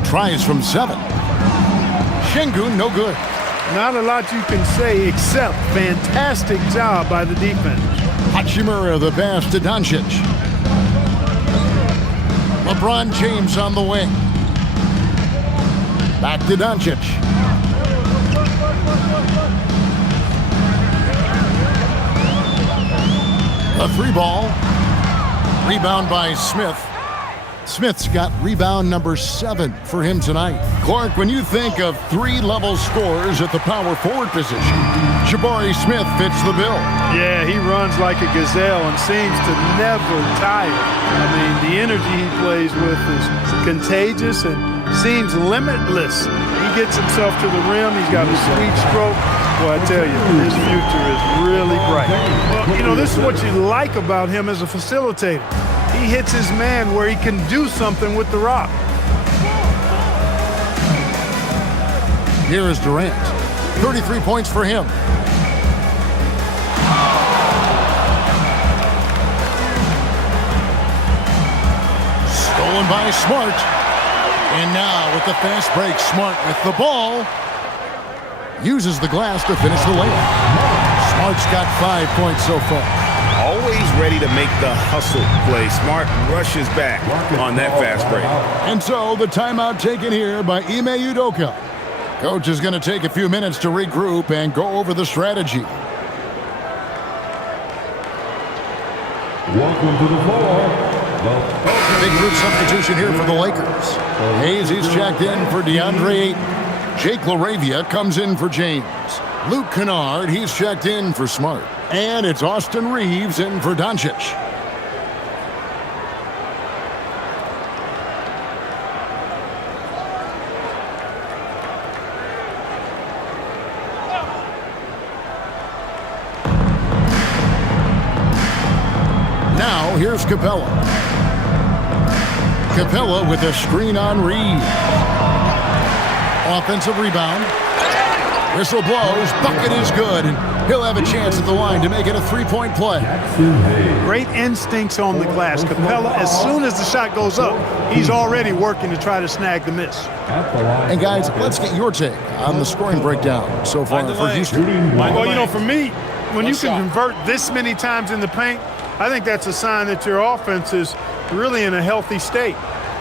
Tries from 7. Şengün, no good. Not a lot you can say except fantastic job by the defense. Hachimura the pass to Doncic. LeBron James on the wing. Back to Doncic. A 3 ball. Rebound by Smith. Smith's got rebound number 7 for him tonight. Clark, when you think of 3-level scorers at the power forward position, Jabari Smith fits the bill. Yeah, he runs like a gazelle and seems to never tire. I mean, the energy he plays with is contagious and seems limitless. He gets himself to the rim. He's got a sweet stroke. Well, I tell you, his future is really bright. Well, you know, this is what you like about him as a facilitator. He hits his man where he can do something with the rock. Here is Durant. 33 points for him. Stolen by Smart. And now with the fast break, Smart with the ball. Uses the glass to finish the layup. Smart's got 5 points so far. Always ready to make the hustle play. Smart rushes back on that fast break. And so the timeout taken here by Ime Udoka. Coach is going to take a few minutes to regroup and go over the strategy. Welcome to the floor. Big group substitution here for the Lakers. Hayes, he's checked in for DeAndre Ayton. Jake LaRavia comes in for James. Luke Kennard, he's checked in for Smart. And it's Austin Reeves in for Doncic. Capella. Capella with a screen on Reed. Offensive rebound. Whistle blows. Bucket is good. And he'll have a chance at the line to make it a three-point play. Great instincts on the glass. Capella, as soon as the shot goes up, he's already working to try to snag the miss. And guys, let's get your take on the scoring breakdown so far for Houston. Well, you know, for me, when you can convert this many times in the paint, I think that's a sign that your offense is really in a healthy state.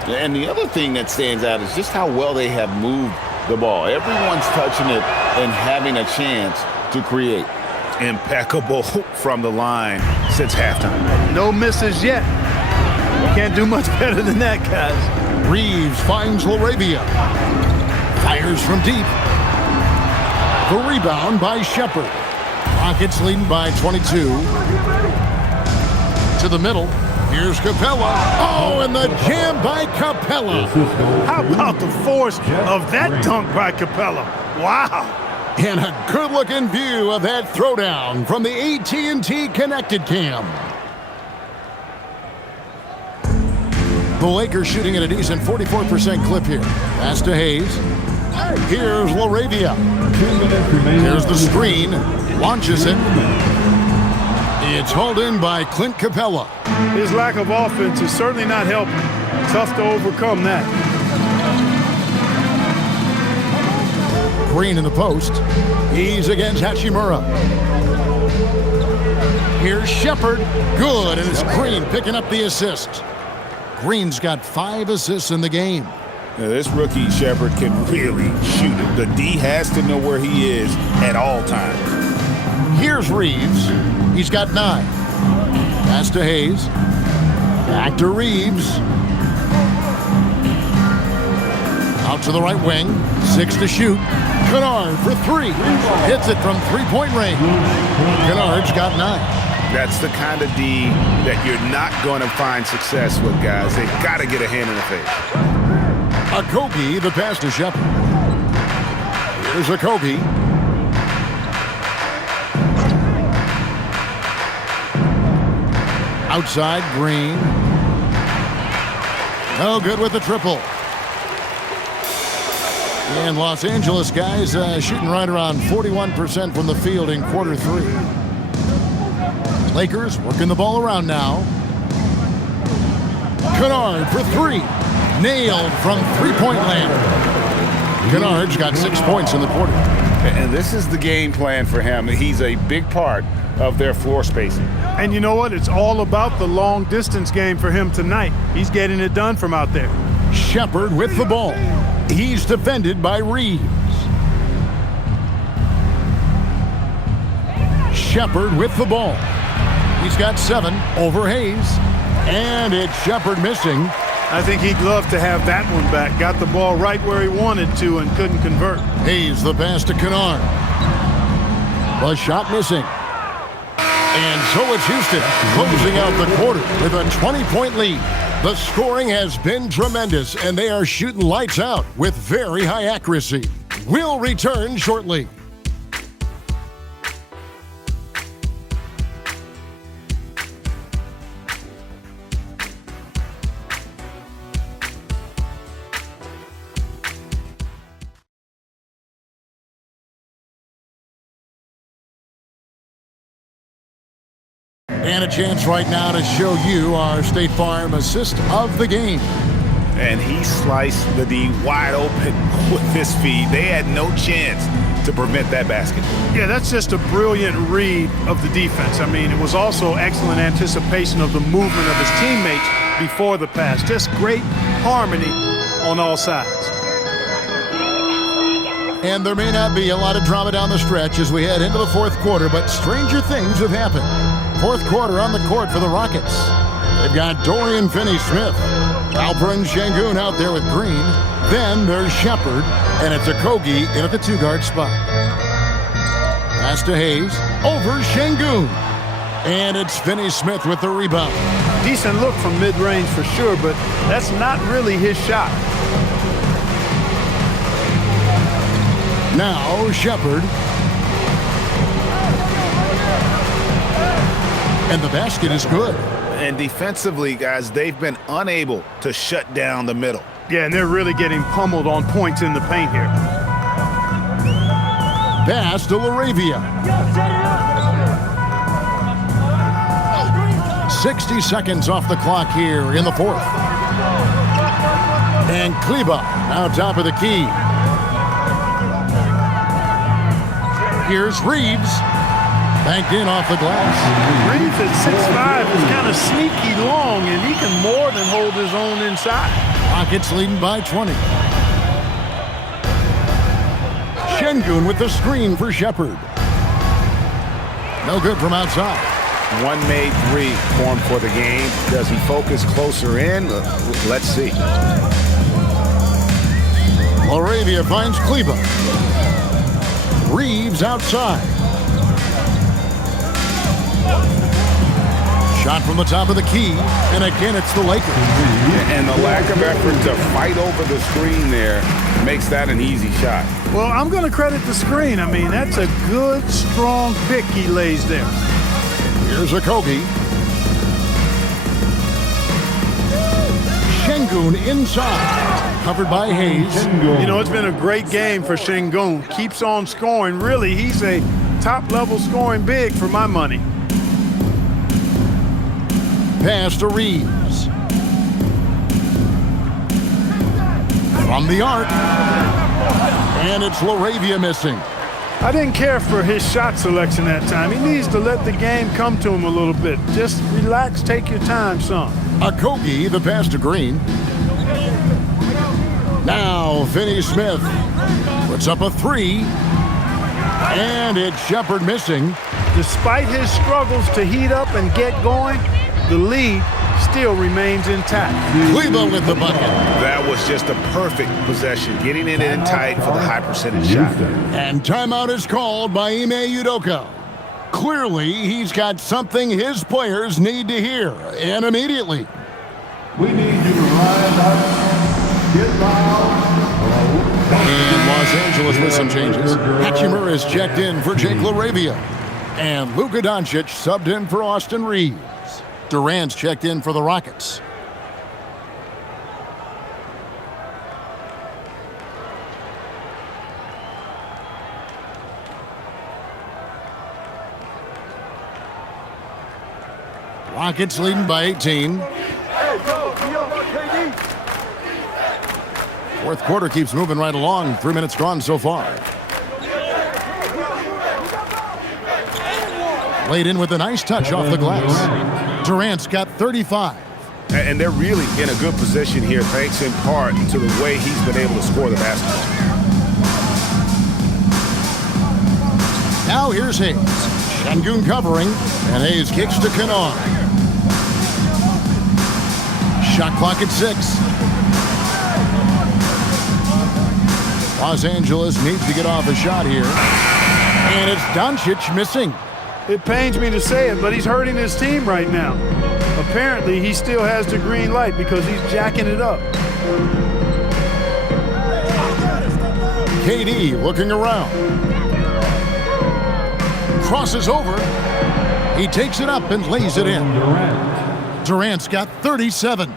And the other thing that stands out is just how well they have moved the ball. Everyone's touching it and having a chance to create. Impeccable from the line since halftime. No misses yet. Can't do much better than that, guys. Reeves finds LaRavia. Fires from deep. The rebound by Shepard. Rockets leading by 22. To the middle. Here's Capella. Oh, and the jam by Capella. How about the force of that dunk by Capella? Wow. And a good-looking view of that throwdown from the AT&T Connected Cam. The Lakers shooting at a decent 44% clip here. Pass to Hayes. Here's LaRavia. Here's the screen. Launches it. It's hauled in by Clint Capella. His lack of offense is certainly not helping. Tough to overcome that. Green in the post. He's against Hachimura. Here's Shepard. Good, and it's Green picking up the assist. Green's got 5 assists in the game. Now, this rookie Shepard can really shoot it. The D has to know where he is at all times. Here's Reeves. He's got 9. Pass to Hayes. Back to Reeves. Out to the right wing. 6 to shoot. Kennard for 3. Hits it from three-point range. Kennard's got 9. That's the kind of D that you're not going to find success with, guys. They've got to get a hand in the face. Okogie, the pass to Shepard. Here's Okogie. Outside, Green. No good with the triple. And Los Angeles guys shooting right around 41% from the field in quarter 3. Lakers working the ball around now. Kennard for 3. Nailed from three-point land. Kennard's got 6 points in the quarter. And this is the game plan for him. He's a big part of their floor spacing. And you know what? It's all about the long-distance game for him tonight. He's getting it done from out there. Shepard with the ball. He's defended by Reeves. Shepard with the ball. He's got 7 over Hayes. And it's Shepard missing. I think he'd love to have that one back. Got the ball right where he wanted to and couldn't convert. Hayes the pass to Kennard. The shot missing. And so it's Houston closing out the quarter with a 20-point lead. The scoring has been tremendous, and they are shooting lights out with very high accuracy. We'll return shortly. And a chance right now to show you our State Farm assist of the game. And he sliced the D wide open with his feed. They had no chance to prevent that basket. Yeah, that's just a brilliant read of the defense. I mean, it was also excellent anticipation of the movement of his teammates before the pass. Just great harmony on all sides. And there may not be a lot of drama down the stretch as we head into the fourth quarter, but stranger things have happened. Fourth quarter on the court for the Rockets. They've got Dorian Finney-Smith, Alperen Sengun out there with Green. Then there's Shepard, and it's Okogie in at the 2-guard spot. Pass to Hayes, over Sengun. And it's Finney-Smith with the rebound. Decent look from mid-range for sure, but that's not really his shot. Now Shepard. And the basket is good. And defensively, guys, they've been unable to shut down the middle. Yeah, and they're really getting pummeled on points in the paint here. Pass to LaRavia. 60 seconds off the clock here in the fourth. And Kleba now top of the key. Here's Reeves. Banked in off the glass. Reeves at 6'5" is kind of sneaky long, and he can more than hold his own inside. Rockets leading by 20. Şengün with the screen for Shepherd. No good from outside. One made three formed for the game. Does he focus closer in? Let's see. LaRavia finds Kleba. Reeves outside. Shot from the top of the key, and again it's the Lakers. And the lack of effort to fight over the screen there makes that an easy shot. Well, I'm going to credit the screen. I mean, that's a good, strong pick he lays there. Here's a Kogi. Şengün inside, covered by Hayes. You know, it's been a great game for Şengün. Keeps on scoring. Really, he's a top-level scoring big for my money. Pass to Reeves. From the arc. And it's LaRavia missing. I didn't care for his shot selection that time. He needs to let the game come to him a little bit. Just relax, take your time, son. Kogi, the pass to Green. Now Finney-Smith puts up a three. And it's Shepherd missing. Despite his struggles to heat up and get going, the lead still remains intact. Kleba with the bucket. That was just a perfect possession, getting it in tight for the high percentage shot. And timeout is called by Ime Udoka. Clearly, he's got something his players need to hear, and immediately. We need you to rise up, get loud. And Los Angeles with some changes. Hachimura is checked in for Jake LaRavia. And Luka Doncic subbed in for Austin Reeves. Durant's checked in for the Rockets. Rockets leading by 18. Fourth quarter keeps moving right along. 3 minutes gone so far. Laid in with a nice touch off the glass. Durant's got 35. And they're really in a good position here, thanks in part to the way he's been able to score the basketball. Now here's Hayes. Şengün covering, and Hayes kicks to Kennard. Shot clock at 6. Los Angeles needs to get off a shot here. And it's Doncic missing. It pains me to say it, but he's hurting his team right now. Apparently, he still has the green light because he's jacking it up. KD looking around. Crosses over. He takes it up and lays it in. Durant's got 37.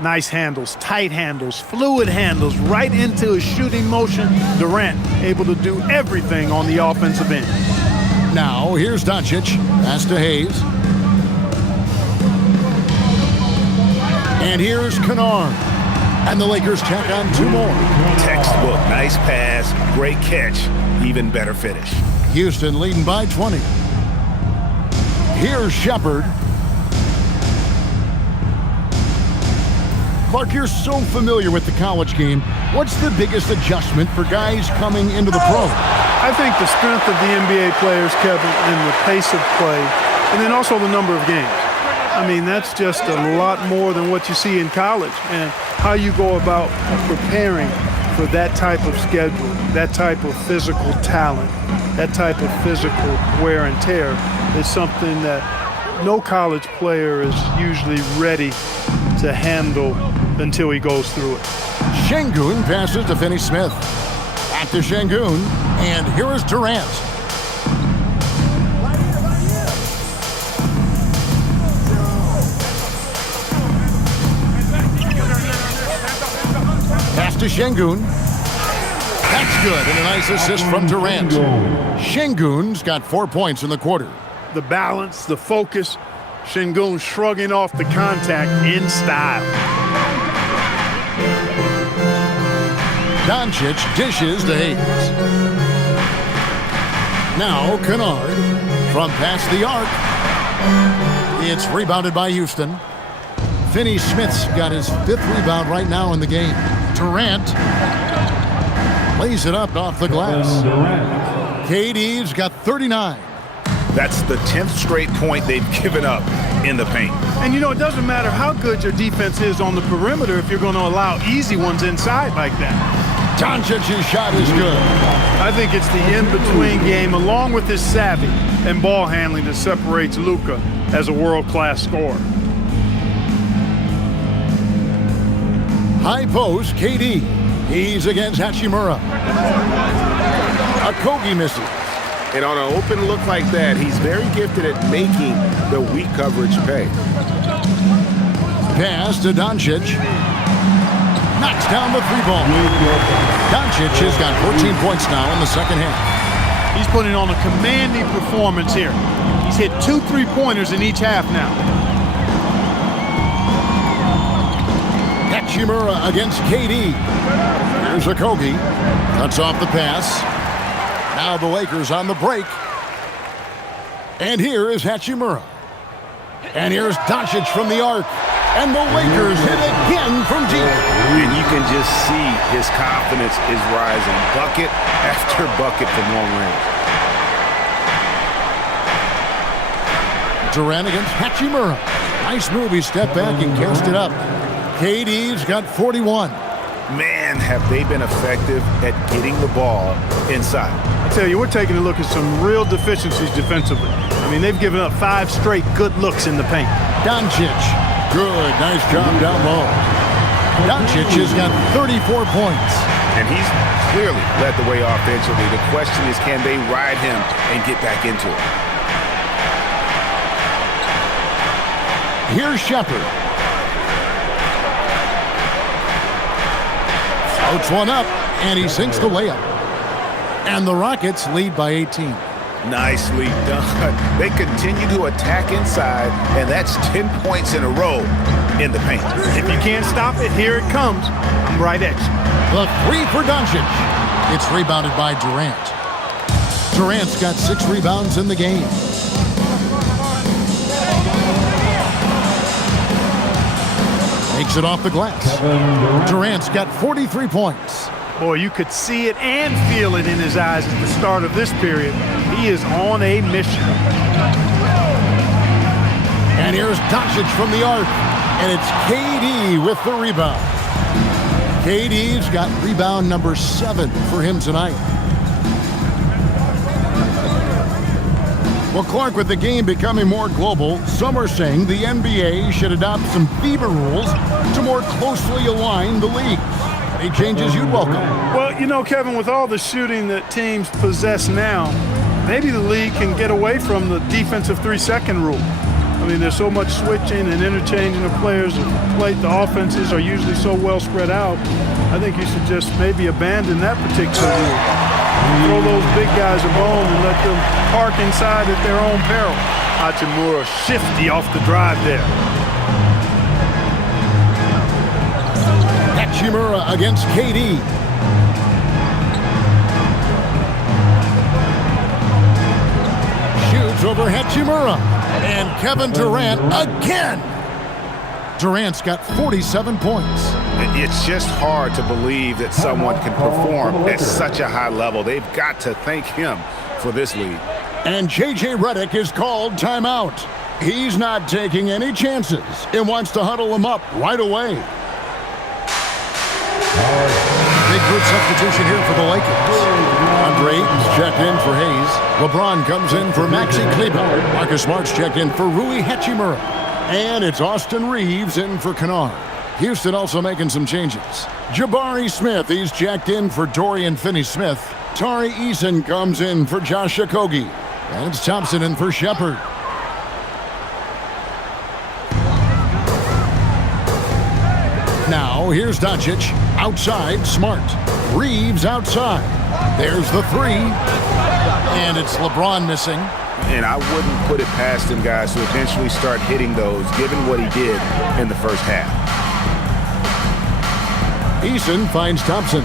Nice handles, tight handles, fluid handles, right into his shooting motion. Durant able to do everything on the offensive end. Now, here's Doncic. Pass to Hayes. And here's Kennard. And the Lakers tack on 2 more. Textbook, nice pass, great catch, even better finish. Houston leading by 20. Here's Shepherd. Clark, you're so familiar with the college game. What's the biggest adjustment for guys coming into the pro? I think the strength of the NBA players, Kevin, and the pace of play, and then also the number of games. I mean, that's just a lot more than what you see in college, and how you go about preparing for that type of schedule, that type of physical talent, that type of physical wear and tear is something that no college player is usually ready to handle until he goes through it. Şengün passes to Finney-Smith. Back to Şengün, and here is Durant. to Şengün. That's good, and a nice assist from Durant. Şengün's got 4 points in the quarter. The balance, the focus. Şengün shrugging off the contact in style. Doncic dishes to Hayes. Now Kennard from past the arc. It's rebounded by Houston. Finney-Smith's got his 5th rebound right now in the game. Durant lays it up off the glass. KD's got 39. That's the 10th straight point they've given up in the paint. And you know, it doesn't matter how good your defense is on the perimeter if you're going to allow easy ones inside like that. Doncic's shot is good. I think it's the in-between game along with his savvy and ball handling that separates Luka as a world-class scorer. High post, KD. He's against Hachimura. Okogie misses. And on an open look like that, he's very gifted at making the weak coverage pay. Pass to Doncic. Knocks down the 3-ball. Doncic has got 14 points now in the second half. He's putting on a commanding performance here. He's hit 2 3-pointers in each half now. Hachimura against KD. Here's Okogie. Cuts off the pass. Now the Lakers on the break. And here is Hachimura. And here's Doncic from the arc. And the Lakers hit again from deep. And you can just see his confidence is rising. Bucket after bucket from long range. Durant against Hachimura. Nice move. He stepped back and cast it up. KD's got 41. Man, have they been effective at getting the ball inside. I tell you, we're taking a look at some real deficiencies defensively. I mean, they've given up 5 straight good looks in the paint. Doncic. Good. Nice job down low. Doncic has got 34 points. And he's clearly led the way offensively. The question is, can they ride him and get back into it? Here's Shepherd. Floats one up, and he sinks the layup. And the Rockets lead by 18. Nicely done. They continue to attack inside, and that's 10 points in a row in the paint. If you can't stop it, here it comes. I'm right at you. The 3 for Doncic. It's rebounded by Durant. Durant's got 6 rebounds in the game. Makes it off the glass. Durant's got 43 points. Boy, you could see it and feel it in his eyes at the start of this period. He is on a mission. And here's Doncic from the arc. And it's KD with the rebound. KD's got rebound number 7 for him tonight. Well, Clark, with the game becoming more global, some are saying the NBA should adopt some FIBA rules to more closely align the leagues. Any changes you'd welcome? Well, you know, Kevin, with all the shooting that teams possess now, maybe the league can get away from the defensive 3-second rule. I mean, there's so much switching and interchanging of players. The offenses are usually so well spread out. I think you should just maybe abandon that particular rule. Throw those big guys a bone and let them park inside at their own peril. Hachimura shifty off the drive there. Hachimura against KD. Shoots over Hachimura. And Kevin Durant again. Durant's got 47 points. It's just hard to believe that someone can perform at such a high level. They've got to thank him for this lead. And J.J. Redick is called timeout. He's not taking any chances and wants to huddle him up right away. Big group substitution here for the Lakers. Andre Ayton's checked in for Hayes. LeBron comes in for Maxi Kleber. Marcus Smart's checked in for Rui Hachimura. And it's Austin Reeves in for Kennard. Houston also making some changes. Jabari Smith, he's checked in for Dorian Finney-Smith. Tari Eason comes in for Josh Okogie. And it's Thompson in for Shepherd. Now, Now here's Doncic. Outside, Smart. Reeves outside. There's the three. And it's LeBron missing. And I wouldn't put it past him, guys, to eventually start hitting those, given what he did in the first half. Eason finds Thompson.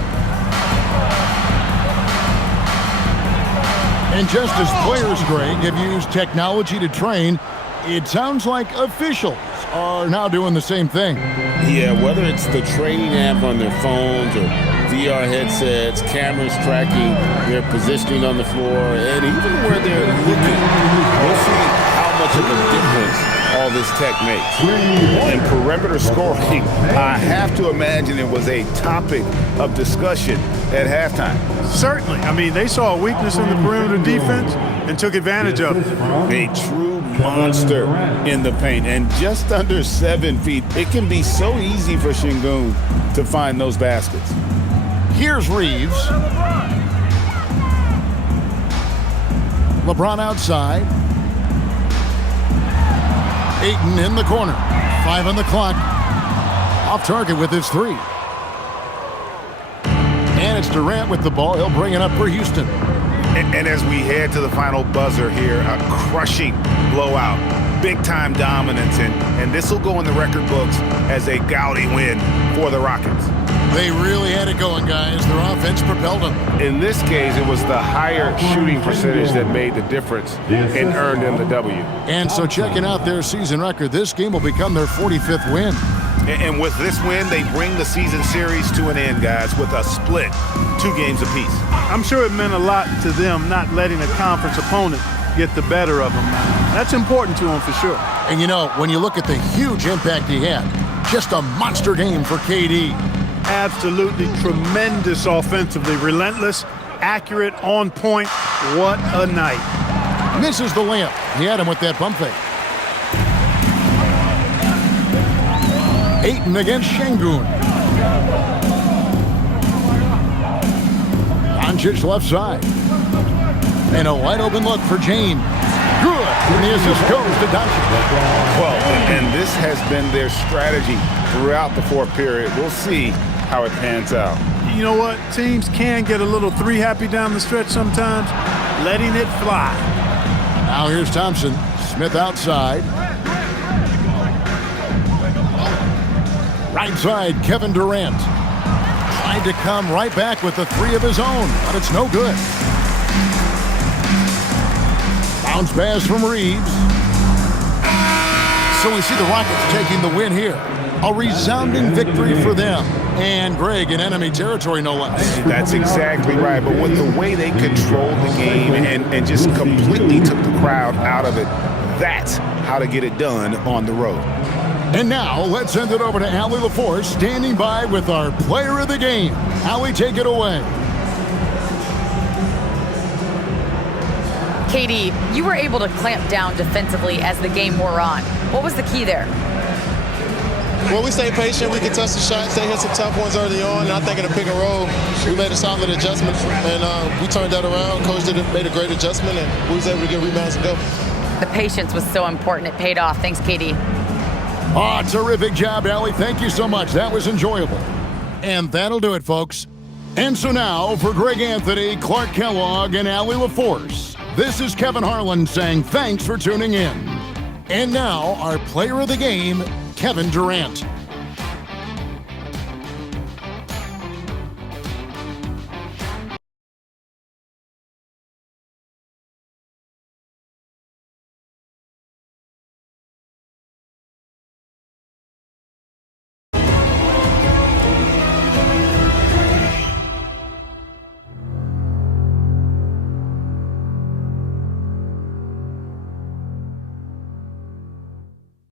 And just as players, Greg, have used technology to train, it sounds like officials are now doing the same thing. Yeah, whether it's the training app on their phones or VR headsets, cameras tracking their positioning on the floor, and even where they're looking, we'll see how much of a difference all this tech makes. And perimeter scoring, I have to imagine it was a topic of discussion at halftime. Certainly. I mean, they saw a weakness in the perimeter defense and took advantage of it. A true monster in the paint, and just under 7 feet. It can be so easy for Şengün to find those baskets. Here's Reeves. LeBron outside. Ayton in the corner. 5 on the clock. Off target with his three. And it's Durant with the ball. He'll bring it up for Houston. And as we head to the final buzzer here, a crushing blowout, big-time dominance, and this will go in the record books as a gaudy win for the Rockets. They really had it going, guys. Their offense propelled them. In this case, it was the higher shooting percentage that made the difference and earned them the W. And so checking out their season record, this game will become their 45th win. And with this win, they bring the season series to an end, guys, with a split, 2 games apiece. I'm sure it meant a lot to them not letting a conference opponent get the better of them. That's important to them for sure. And you know, when you look at the huge impact he had, just a monster game for KD. Absolutely tremendous offensively. Relentless, accurate, on point. What a night. Misses the layup. He had him with that pump fake. Ayton against Şengün. Doncic left side. And a wide open look for James. Good. And the assist goes to Doncic. Well, and this has been their strategy throughout the fourth period. We'll see how it pans out. You know what? Teams can get a little three happy down the stretch sometimes. Letting it fly. Now here's Thompson. Smith outside. Right side, Kevin Durant. Tried to come right back with the three of his own, but it's no good. Bounce pass from Reeves. So we see the Rockets taking the win here. A resounding victory for them. And Greg, in enemy territory, no less. That's exactly right. But with the way they controlled the game and just completely took the crowd out of it, that's how to get it done on the road. And now, let's send it over to Allie LaForce, standing by with our player of the game. Allie, take it away. KD, you were able to clamp down defensively as the game wore on. What was the key there? Well, we stayed patient. We could touch the shots. They hit some tough ones early on. And I think in the pick and roll, we made a solid adjustment. And we turned that around. Coach made a great adjustment, and we was able to get rebounds and go. The patience was so important. It paid off. Thanks, KD. Oh, terrific job, Allie. Thank you so much. That was enjoyable. And that'll do it, folks. And so now, for Greg Anthony, Clark Kellogg, and Allie LaForce, this is Kevin Harlan saying thanks for tuning in. And now, our player of the game, Kevin Durant.